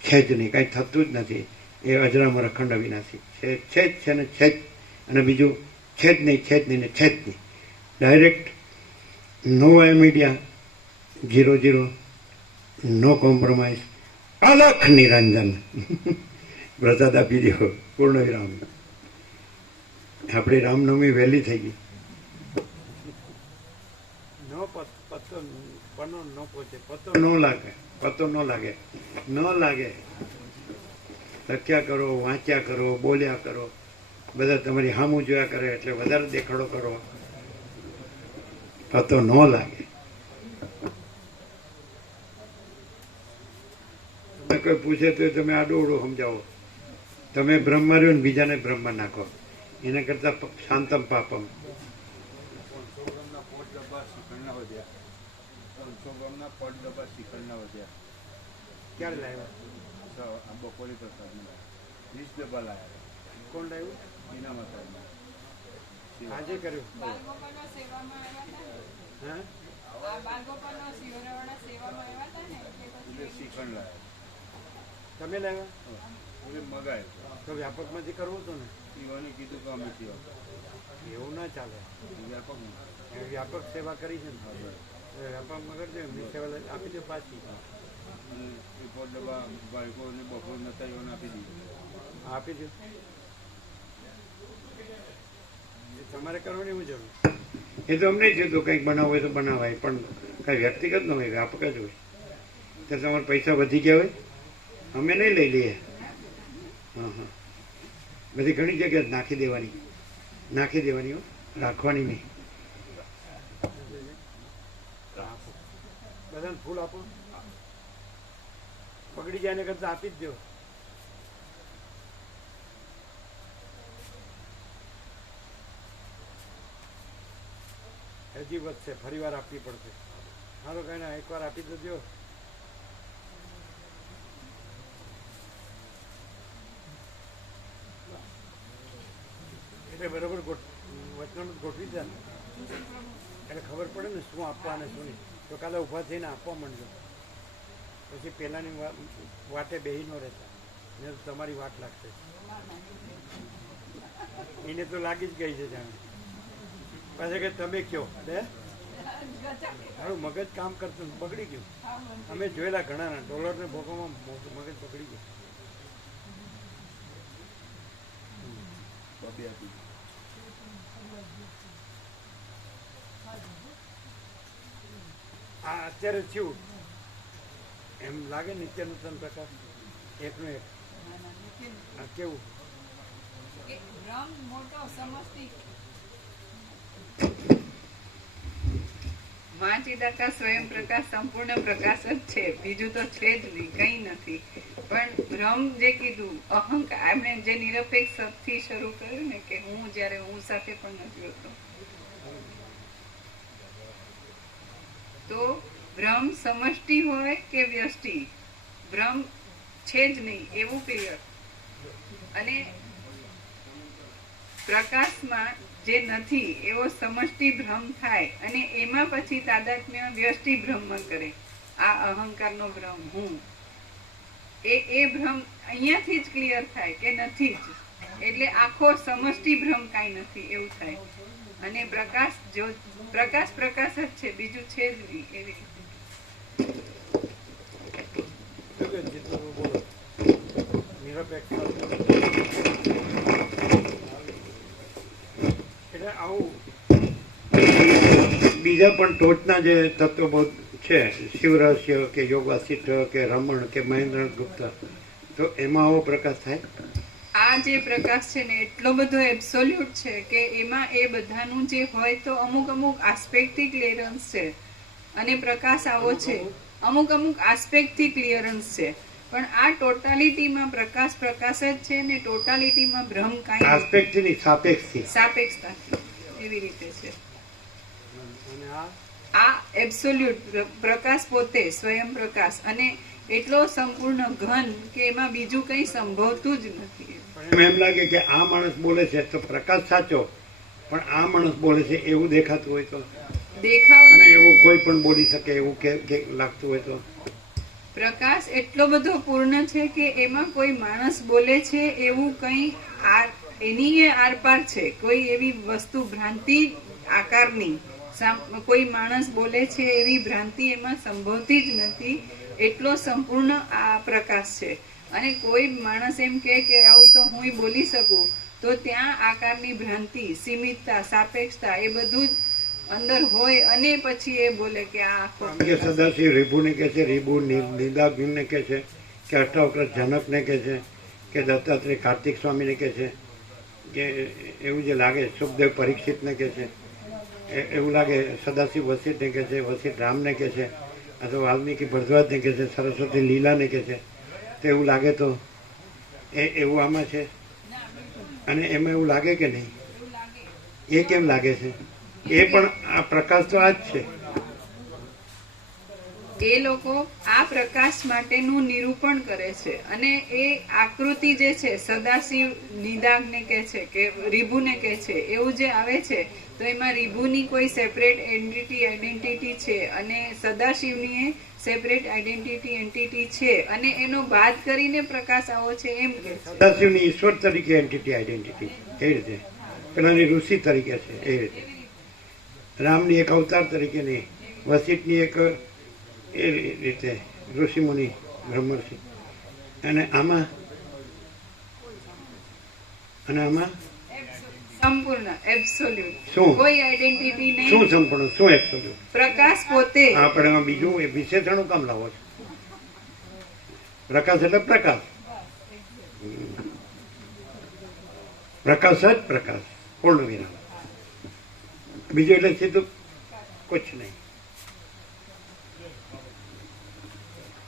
છે જ નહીં, કાંઈ થતું જ નથી. એ અજરામર અખંડ અવિનાશી છે જ છે ને છે જ, અને બીજું છે જ નહીં, છે જ નહીં ને છે જ નહીં. ડાયરેક્ટ નો મીડિયા 00, નો કોમ્પ્રોમાઇઝ, અલખ નિરંજન. પ્રસાદ આપી દો, પૂર્ણ વિરામ. આપણી રામનવમી વહેલી થઈ ગઈ. પતો ન લાગે. લખ્યા કરો, વાંચ્યા કરો, બોલ્યા કરો, બધા તમારી સામું જોયા કરે એટલે વધારે દેખાડો કરો, પતો ન લાગે. તમે કોઈ પૂછે તો તમે આડું સમજાવો. તમે બ્રહ્મ રહ્યો ને બીજાને બ્રહ્મ નાખો, એના કરતા શાંતમ પાપમ. 500 ગ્રામના પોટ ડબ્બા શ્રીખંડના વધ્યા. 500 ગ્રામના પોટ ડબ્બા શ્રીખંડના વધ્યા. ક્યારે લાવ્યા? આ બપોરે પ્રસાદમાં 20 ડબ્બા લાવ્યા. કોણ લાવ્યું? ઇનામા સાહેબના. આજે કર્યું? બાળગોપાલના સેવામાં આવ્યા હતા ને? હા, બાળગોપાલના શિવરાવાળા સેવામાં આવ્યા હતા ને, એટલે એટલે પછી શ્રીખંડ લાવ્યા. તમે લાવ્યા? એટલે મગાય તો વ્યાપકમાંથી કરવું હતું ને? પીવાની કીધું કે અમે સેવા એવું ના ચાલે. વ્યાપકમાં વ્યાપક સેવા કરી છે ને, વ્યાપકમાં કરજો, એમની સેવા આપી દો પાછી. અને એ પોટ ડબ્બા બાળકોને બપોર નતા એવાને આપી દીધું. આપી દો. એ તમારે કરવાની એવું જરૂર. એ તો અમને જ કીધું કંઈક બનાવવું હોય તો બનાવાય, પણ કાંઈ વ્યક્તિગત ન હોય, વ્યાપક જ હોય. તો તમારા પૈસા વધી ગયા હોય, અમે નહીં લઈ લઈએ. હા, બધી ઘણી જગ્યાએ નાખી દેવાની હો, રાખવાની નહીં. બધાને ફૂલ આપો, બગડી જાય ને કરતા આપી જ દો. હજી વધશે, ફરી વાર આપવી પડશે. હાલો કઈ ના, એકવાર આપી તો દો. એટલે બરોબર વચનામૃત ગોઠવી દે ને, એટલે ખબર પડે ને શું આપવા અને શું નહીં. તો કાલે ઊભા થઈને આપવા માંડજો, પછી પહેલાંની વાટે બેહી ન રહેતા, ને તમારી વાટ લાગશે. એને તો લાગી જ ગઈ છે જાણે. પાછા કે તમે કયો બે મારું મગજ કામ કરતું બગડી ગયું. અમે જોયેલા ઘણાના ડોલરને ભોગવવામાં મગજ બગડી ગયું. આ અત્યારે થયું એમ લાગે નિત્યનૂતન પ્રકાશ એકનો એક. આ કેવું બ્રહ્મ મોટો સમષ્ટિ વાંચિદાકા સ્વયં પ્રકાશ સંપૂર્ણ પ્રકાશ જ છે, બીજું તો છે જ નહીં, કઈ નથી. પણ બ્રહ્મ જે કીધું અહંકાર, એમણે જે નિરપેક્ષ સતથી શરૂ કર્યું ને કે હું જયારે હું સાથે પણ નથી હોતો, તો બ્રહ્મ સમષ્ટિ હોય કે વ્યષ્ટિ, બ્રહ્મ છે જ નહીં એવું ક્લિયર. અને પ્રકાશમાં જે નથી એવો સમષ્ટિ ભ્રમ થાય, અને એમાં પછી તાદાત્મ્ય વ્યષ્ટિ ભ્રમ કરે. આ અહંકારનો ભ્રમ હું, એ ભ્રમ અહીંયાથી જ ક્લિયર થાય કે નથી જ, એટલે આખો સમષ્ટિ ભ્રમ કાંઈ નથી એવું થાય. અને પ્રકાશ જો પ્રકાશ પ્રકાશ જ છે, બીજું છે જ નહીં એવી રીતે. એટલે આવું બીજા પણ ટોચના જે તત્વો બહુ છે, શિવરહસ્ય કે યોગ વાસિષ્ઠ કે રમણ કે મહેન્દ્ર ગુપ્ત, તો એમાં આવો પ્રકાશ થાય. આ જે પ્રકાશ છે ને એટલો બધો એબ્સોલ્યુટ છે કે એમાં એ બધાનું જે હોય તો અમુક અમુક આસ્પેક્ટથી ક્લિયરન્સ છે, અને પ્રકાશ આવો છે અમુક અમુક આસ્પેક્ટથી ક્લિયરન્સ છે. પણ આ ટોટાલિટીમાં પ્રકાશ પ્રકાશ જ છે, ને ટોટાલિટીમાં ભ્રમ કાંઈ આસ્પેક્ટથી સાપેક્ષથી સાપેક્ષતાથી એવી રીતે છે. અને આ એબ્સોલ્યુટ પ્રકાશ પોતે સ્વયં પ્રકાશ, અને એટલો સંપૂર્ણ ઘન કે એમાં બીજું કંઈ સંભવતું જ નથી. પણ એમ લાગે કે આ માણસ બોલે છે તો પ્રકાશ સાચો, પણ આ માણસ બોલે છે એવું દેખાતું હોય તો, દેખાવ અને એવું કોઈ પણ બોલી શકે એવું કે લાગતું હોય તો, પ્રકાશ એટલો બધો પૂર્ણ છે કે એમાં કોઈ માણસ બોલે છે એવું કંઈ એની આરપાર છે. કોઈ એવી વસ્તુ ભ્રાંતિ આકારની કોઈ માણસ બોલે છે એવી ભ્રાંતિ એમાં સંભવતી જ નથી. એટલો સંપૂર્ણ આ પ્રકાશ છે. અને કોઈ માણસ એમ કે આવું તો હું બોલી શકું તો ત્યાં આકારની ભ્રાંતિ, સીમિતતા, સાપેક્ષતા એ બધું જ અંદર હોય અને પછી એ બોલે કે આ આખો. કે સદાશિવ રીભુને કે છે, રીભુ નિદાગ્નિને કે છે, કે અષ્ટાવક્ર જનકને કે છે, કે દત્તાત્રેય કાર્તિક સ્વામીને કે છે, કે એવું જે લાગે સુખદેવ પરીક્ષિતને કે છે, એવું લાગે સદાશિવ વસિષ્ઠને કે છે, વસિષ્ઠ રામને કે છે, અથવા વાલ્મીકી ભરદ્વાજને કે છે, સરસ્વતી લીલાને કે છે, તો એવું લાગે તો એવું આમાં છે. અને એમાં એવું લાગે કે નહીં? એ કેમ લાગે છે? એ પણ આ પ્રકાશ તો આ જ છે. એ લોકો આ પ્રકાશ માટેનું નિરૂપણ કરે છે. અને એ આકૃતિ જે છે સદાશિવ નિદાગ્ને કે છે કે રીભુને કે છે એવું જે આવે છે તો એમાં રીભુની કોઈ સેપરેટ આઈડેન્ટિટી છે અને સદાશિવની એ સેપરેટ એન્ટિટી છે અને એનો બાદ કરીને પ્રકાશ આવો છે એમ કે છે. સદાશિવની ઈશ્વર તરીકે આઈડેન્ટિટી એ રીતે, પેલાની ઋષિ તરીકે છે એ રીતે, રામની એક અવતાર તરીકે નહીં, વસિષ્ઠની એક એ રીતે ઋષિમુનિ બ્રહ્મર્ષિ. અને આમાં સંપૂર્ણ એબ્સોલ્યુટ શું? કોઈ આઈડેન્ટિટી નહીં. શું સંપૂર્ણ, શું એબ્સોલ્યુટ? પ્રકાશ પોતે. આપણે એમાં બીજું એ વિશેષણું કામ લાવો છો? પ્રકાશ એટલે પ્રકાશ, પ્રકાશ જ પ્રકાશ, પૂર્ણ વિરામ. બીજું એટલે સીધું કુછ નહીં.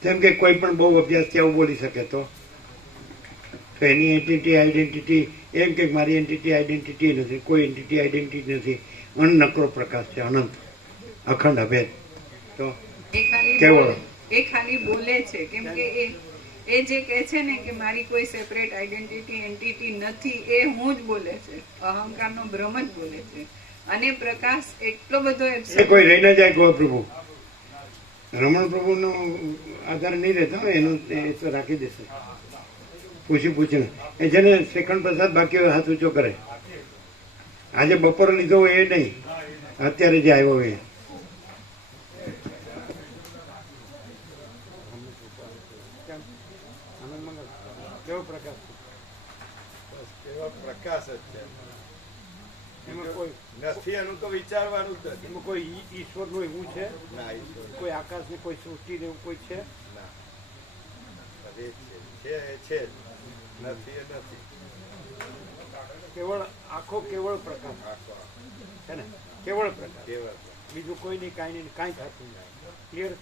જેમ કે કોઈ પણ બહુ અભ્યાસથી આવું બોલી શકે તો એની આઈડેન્ટિટી એમ કે મારી આઈડેન્ટિટી નથી, કોઈ આઈડેન્ટિટી નથી, અનનકરો પ્રકાશ છે, અનંત, અખંડ અભેદ. તો એ ખાલી બોલે છે કેમ કે એ જે કહે છે ને કે મારી કોઈ સેપરેટ એન્ટિટી નથી, એ હું જ બોલે છે, અહંકારનો ભ્રમ જ બોલે છે. અને પ્રકાશ એટલો બધો એ કોઈ રહી ના જાય ગો પ્રભુ, રમણ પ્રભુનો આધાર નહીં રહેતો, એનું એ તો રાખી દેશે પૂછીને. એ જેને શ્રીખંડ પ્રસાદ બાકી હોય હાથ ઊંચો કરે. આજે બપોરે લીધો હોય એ નહીં, અત્યારે જે આવ્યો હોય. કેવો પ્રકાશ? એવો પ્રકાશ જ છે. એમાં કોઈ નથી એનું તો વિચારવાનું જ નથી. એમાં કોઈ ઈશ્વરનું એવું છે? ના, ઈશ્વર કોઈ આકાશ ને કોઈ સૃષ્ટિ ને એવું કોઈ છે? ના, એ છે છે જ. નથી એ નથી. કેવળ આખો કેવળ પ્રકાશ આખો છે ને, કેવળ પ્રકાશ, કેવળ બીજું કોઈ નહીં, કાંઈ નહીં, કાંઈ થતું નહીં. ક્લિયર?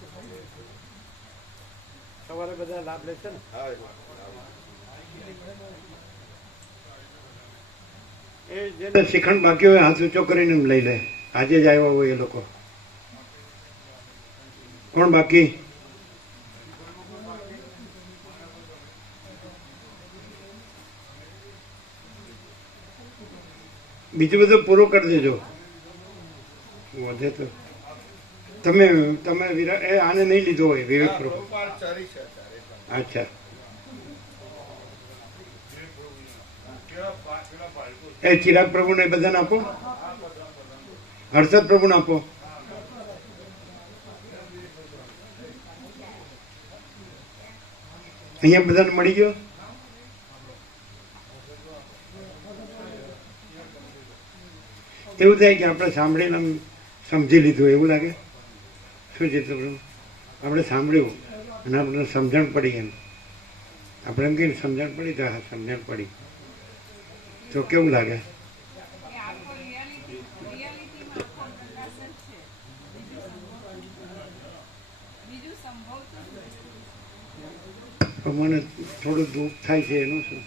સવારે બધા લાભ લેશે ને? હા. એ જેને શ્રીખંડ બાકી હોય હાથ ઊંચો કરીને લઈ લે. આજે જ આવ્યા હોય એ લોકો. કોણ બાકી? બીજું બધું પૂરું કરી દેજો, વધે તો. તમે આને નહીં લીધો હોય વિવેક પ્રભુ? અચ્છા, એ ચિરાગ પ્રભુને બધાને આપો, હર્ષદ પ્રભુને આપો. અહીંયા બધાને મળી ગયો. એવું થાય કે આપણે સાંભળીને આમ સમજી લીધું એવું લાગે. શું છે તો આપણે સાંભળ્યું અને આપણે સમજણ પડી. એમ આપણે એમ કહીને સમજણ પડી તો હા સમજણ પડી તો કેવું લાગે? મને થોડું દુઃખ થાય છે એનું શું?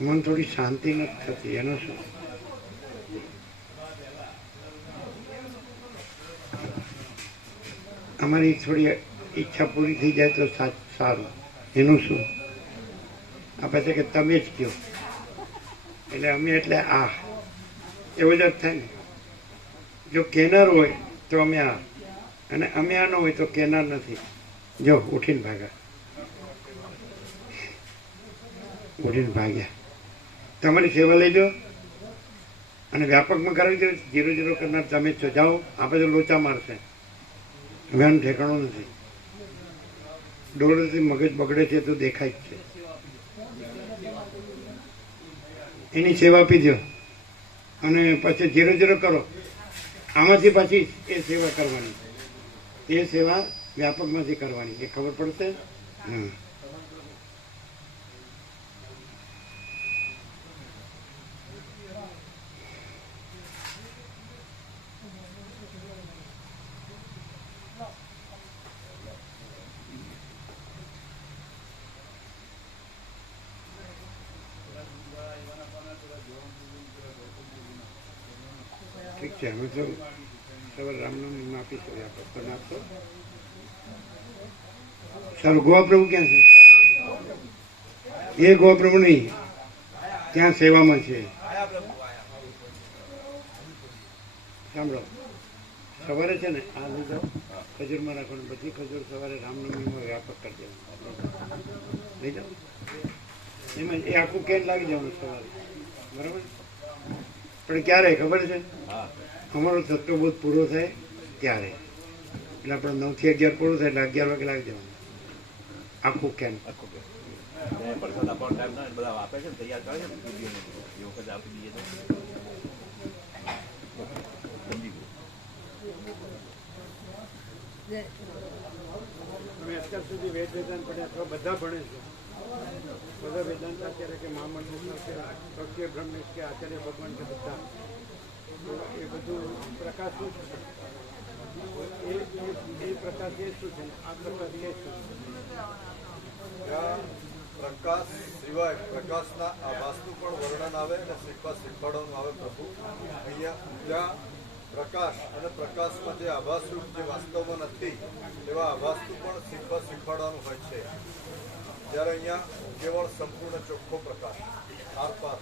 મને થોડી શાંતિ નથી થતી એનું શું? અમારી થોડી ઈચ્છા પૂરી થઈ જાય તો સારું. એનું શું? આપે છે કે તમે જ કહો, એટલે અમે એટલે આ એવું જ થાય ને. જો કેનાર હોય તો અમે આ, અને અમે આ ન હોય તો કેનાર નથી. જો ઉઠીને ભાગ્યા, ઉઠીને ભાગ્યા. તમારી સેવા લઈ લો અને વ્યાપકમાં કરાવી દો. 0-0 કરનાર તમે છો, જાઓ. આપણે તો લોચા મારશે, હવે આનું ઠેકાણું નથી. ડોળથી મગજ બગડે છે તો દેખાય જ છે. એની સેવા આપી દો અને પછી 0-0 કરો. આમાંથી પાછી એ સેવા કરવાની, એ સેવા વ્યાપકમાંથી કરવાની, એ ખબર પડશે. હા, ઠીક છે. અમે તો સવાર રામનામ આપીશું, વ્યાપક પણ આપશો. સારું. ગોવાપ્રભુ ક્યાં છે? એ ગોવાપ્રભુ નહીં, ત્યાં સેવામાં છે. સાંભળો, સવારે છે ને આ લઈ જાઓ, ખજૂરમાં રાખવાનું. પછી ખજૂર સવારે રામનવમીમાં વ્યાપક કરી દેવાનું. લઈ જાઓ, એમાં એ આખું કેન લાગી જવાનું સવારે, બરાબર. પણ ક્યારે ખબર છે? અમારો તત્વબોધ પૂરો થાય ત્યારે. એટલે આપણે 9 થી 11 પૂરું થાય એટલે 11 વાગે લાગી જવાનું આખું કેન. તમે અત્યાર સુધી વેદ વેદાંત ભણ્યા છો, બધા ભણે છે. બધા વેદાંત આચાર્ય કે મહામંડળ કે ભક્તિ બ્રહ્મેશ કે આચાર્ય ભગવાન કે બધા એ બધું પ્રકાશ શું છે? એ પ્રકાશ એ શું છે? આ પ્રકાશ એ શું છે? પ્રકાશ સિવાય પ્રકાશના આભાસનું પણ વર્ણન આવે અને શીખવાડવાનું આવે પ્રભુ. અહીંયા જ્યાં પ્રકાશ અને પ્રકાશમાં જે આભાસરૂપ જે વાસ્તવમાં નથી એવા આભાસનું પણ શીખવાડવાનું હોય છે. જ્યારે અહીંયા કેવળ સંપૂર્ણ ચોખ્ખો પ્રકાશ આરપાર.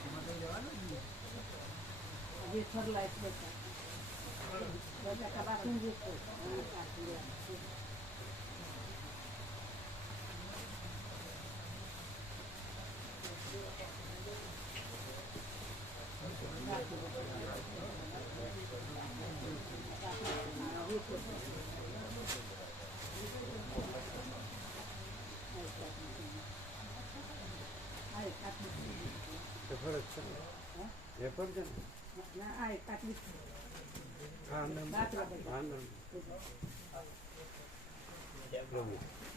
વેફર છે ને?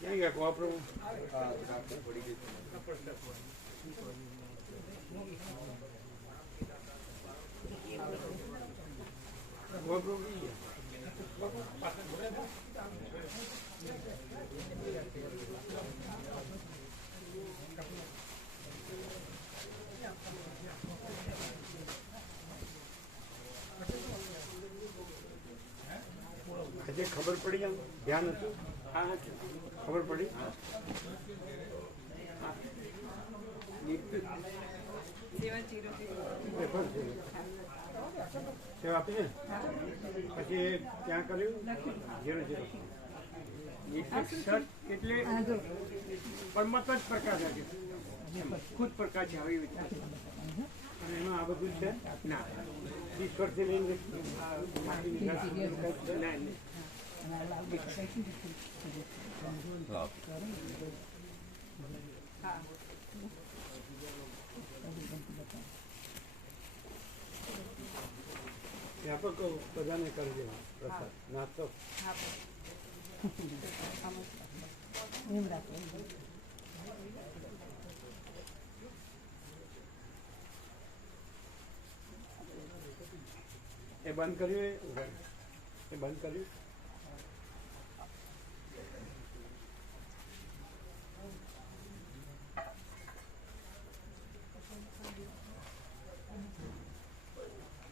ક્યાં ગયા ગોવાપ્રભુ? ગોવાપ્રભુ આજે ખબર પડી, આમ ધ્યાન હતું. હા, ખબર પડી. સેવા આપી ને પછી ત્યાં કર્યું 0-0. એટલે પરમાત્મા જ પ્રકાશ લાગે, ખુદ પ્રકાશ આવી રીતે. અને એમાં આ બધું છે ના, ઈશ્વરથી લઈને વ્યાપક બધાને કરી દેવા પ્રસાદ નાસ્તો. એ બંધ કર્યું, એ બંધ કર્યું.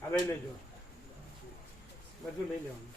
આ લઈ લેજો, બધું લઈ લેવાનું.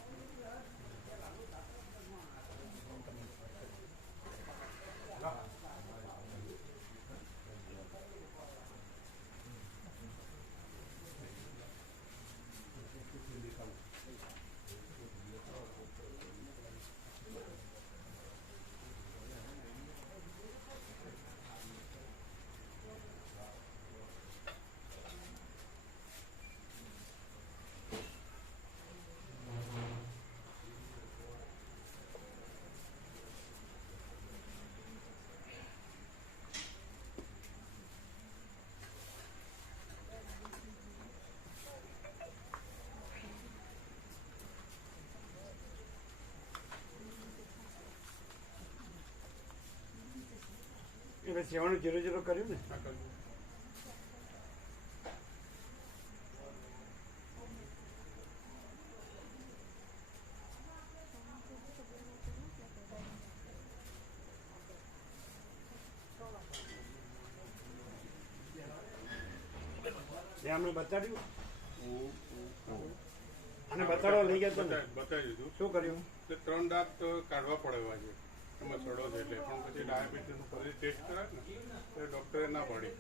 એટલે સેવાનું 0-0 કર્યું ને. આ કરવું. એ અમને બતાડ્યું અને બતાડવા લઈ ગયા તમે બતાવી દીધું. શું કર્યું? એટલે 3 દાંત કાઢવા પડે એવા છે એમાં સડો છે એટલે, પણ પછી ડાયાબિટીસનું ફરી ટેસ્ટ કરાય ને એટલે ડૉક્ટરે ના પાડી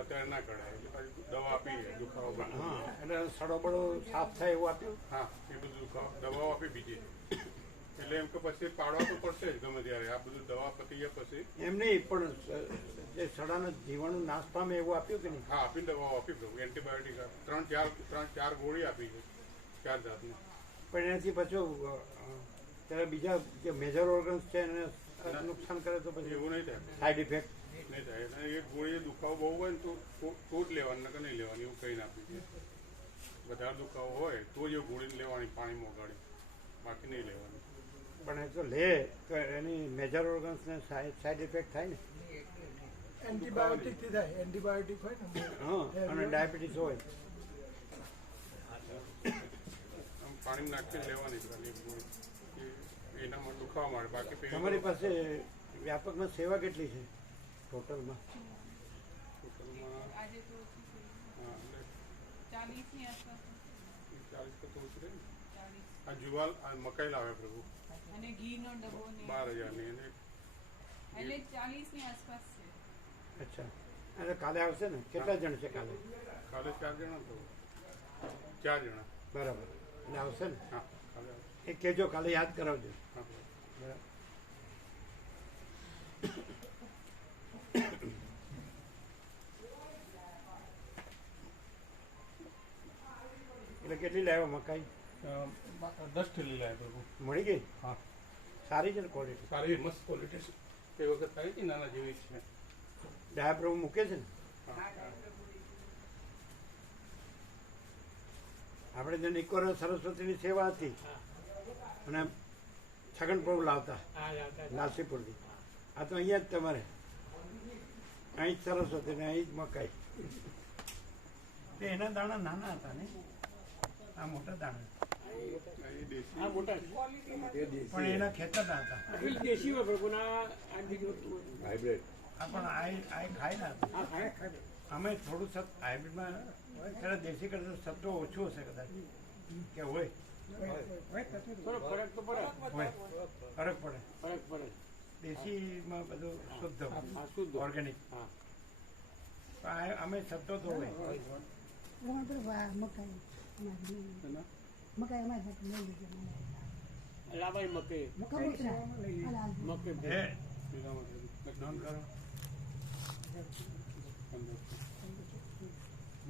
અત્યારે ના કઢાય એટલે પાછી દવા આપી છે દુખાવો બંધ. હા, એટલે સડો બડો સાફ થાય એવું આપ્યું. હા, એ બધું દવાઓ આપી બીજી, એટલે એમ કે પછી પાડવા તો પડશે જ ગમે ત્યારે. આ બધું દવા પતી ગયા પછી એમ નહીં, પણ જે સડાના જીવાણુ નાશ પામે એવું આપ્યું કે નહીં? હા આપીને દવાઓ આપી દઉં. એન્ટીબાયોટિક 3-4 ગોળી આપી છે 4 જાતની. પણ એનાથી પાછું ત્યારે બીજા જે મેજર ઓર્ગન્સ છે એને નુકસાન કરે તો પછી એવું નહીં થાય, સાઈડ ઇફેક્ટ. નહીં થાય. અને એક ગોળી દુખાવો બહુ હોય ને તો જ લેવાની, નકર નહીં લેવાની એવું કહીને આપી છે. વધારે દુખાવો હોય તો જ એ ગોળીને લેવાની પાણીમાં ઓગાળી, બાકી નહીં લેવાની. પણ એ તો લે તો એની મેજર ઓર્ગન્સને સાઈડ ઇફેક્ટ થાય ને. એન્ટીબાયોટિક થી થાય, એન્ટીબાયોટિક હોય ને. હા, અને ડાયાબિટીસ હોય આમ પાણીમાં નાખીને લેવાની ખાલી એક ગોળી, એ એનામાં દુખાવા મળે. બાકી પેલી તમારી પાસે વ્યાપકમાં સેવા કેટલી છે ટોટલમાં? ટોટલમાં આજે તો ઓછી છે. હા, એટલે 40 ની આસપાસ 40 તો ઓછું રહે ને. 40 આ જુવાલ આ મકાઈ લાવે પ્રભુ અને ઘીનો ડબ્બો ને 12,000 ની. એટલે 40 ની આસપાસ છે. અચ્છા, અને કાલે આવશે ને? કેટલા જણ છે કાલે? કાલે 4 જણા પ્રભુ, 4 જણા. બરાબર, એટલે આવશે ને? હા, કાલે આવશે. એ કહેજો, કાલે યાદ કરાવજો. હા પ્રભુ. બરાબર. એટલે કેટલી લાવ્યો મકાઈ? 10 થેલી લાવે પ્રભુ. મળી ગઈ? હા, સારી છે ને ક્વોલિટી? સારી મસ્ત ક્વોલિટી છે. એ વખત થાય છે નાના જેવી જ છે. ડાયાપ્રભુ મૂકે છે ને? હા. આપણે જે નિકોર સરસ્વતીની સેવા હતી અને છગન પ્રભુ લાવતા લાલસીપુરથી. આ તો અહીંયા જ તમારે, અહીં જ સરસ્વતી ને અહીં જ મકાઈ. તે એના દાણા નાના હતા ને, આ મોટા દાણા, એ દેશી પણ એના ખેતરના હતા. આ પણ આ ખાય ના હતા. અમે થોડું હાઇબ્રિડમાં ત્યારે દેશી કરતા સત્વ ઓછું હશે કદાચ, કે હોય હોય ફરક પડે. દેશીમાં બધું શુદ્ધ ઓર્ગેનિક, અમે સત્વ તો હોય. હે નોંધ કરો,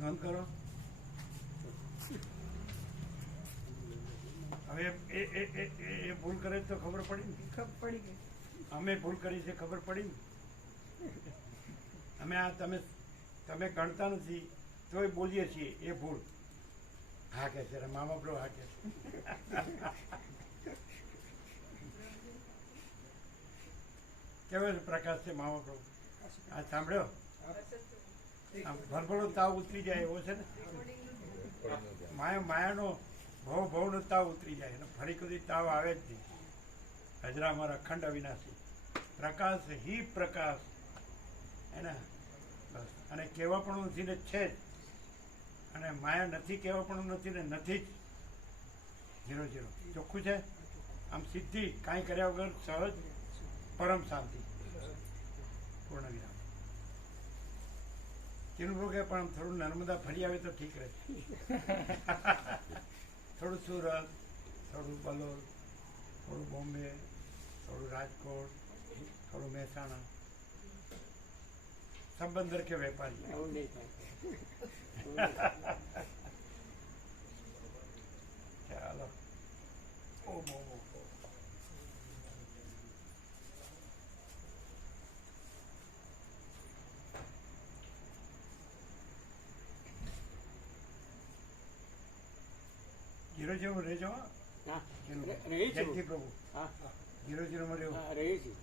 નોંધ કરો. હવે એ ભૂલ કરે તો ખબર પડી ને? ખબર પડી ગઈ. અમે ભૂલ કરી છે, ખબર પડી ને? અમે આ તમે ગણતા નથી તોય બોલીએ છીએ એ ભૂલ. હા કે છે મા બાપ હા કે છે. કેવો પ્રકાશ છે મા બાપ? આ સાંભળ્યો? ભરભરો તાવ ઉતરી જાય એવો છે ને. માયાનો ભવનો તાવ ઉતરી જાય અને ફરી કદી તાવ આવે જ નહીં. હજરામાં અખંડ અવિનાશી પ્રકાશ હી પ્રકાશ એના બસ. અને કહેવા પણ નથી ને છે જ, અને માયા નથી કહેવા પણ નથી ને નથી જ. 0-0 ચોખ્ખું છે. આમ સીધી કાંઈ કર્યા વગર સહજ પરમ શાંતિ, પૂર્ણ વિરામ. કિનું કે પણ થોડું નર્મદા ફરી આવે તો ઠીક રહે. થોડું સુરત, થોડું બલોર, થોડું બોમ્બે, થોડું રાજકોટ, થોડું મહેસાણા. સંબંધર કે વેપારી ચાલો. ઓમ ઓમ ઓમ. જીરો જીરો રહેજો. હા, જીરો રહી છું. જયંતિ પ્રભુ હા, 0-0 માં રહેવું. રહી છું.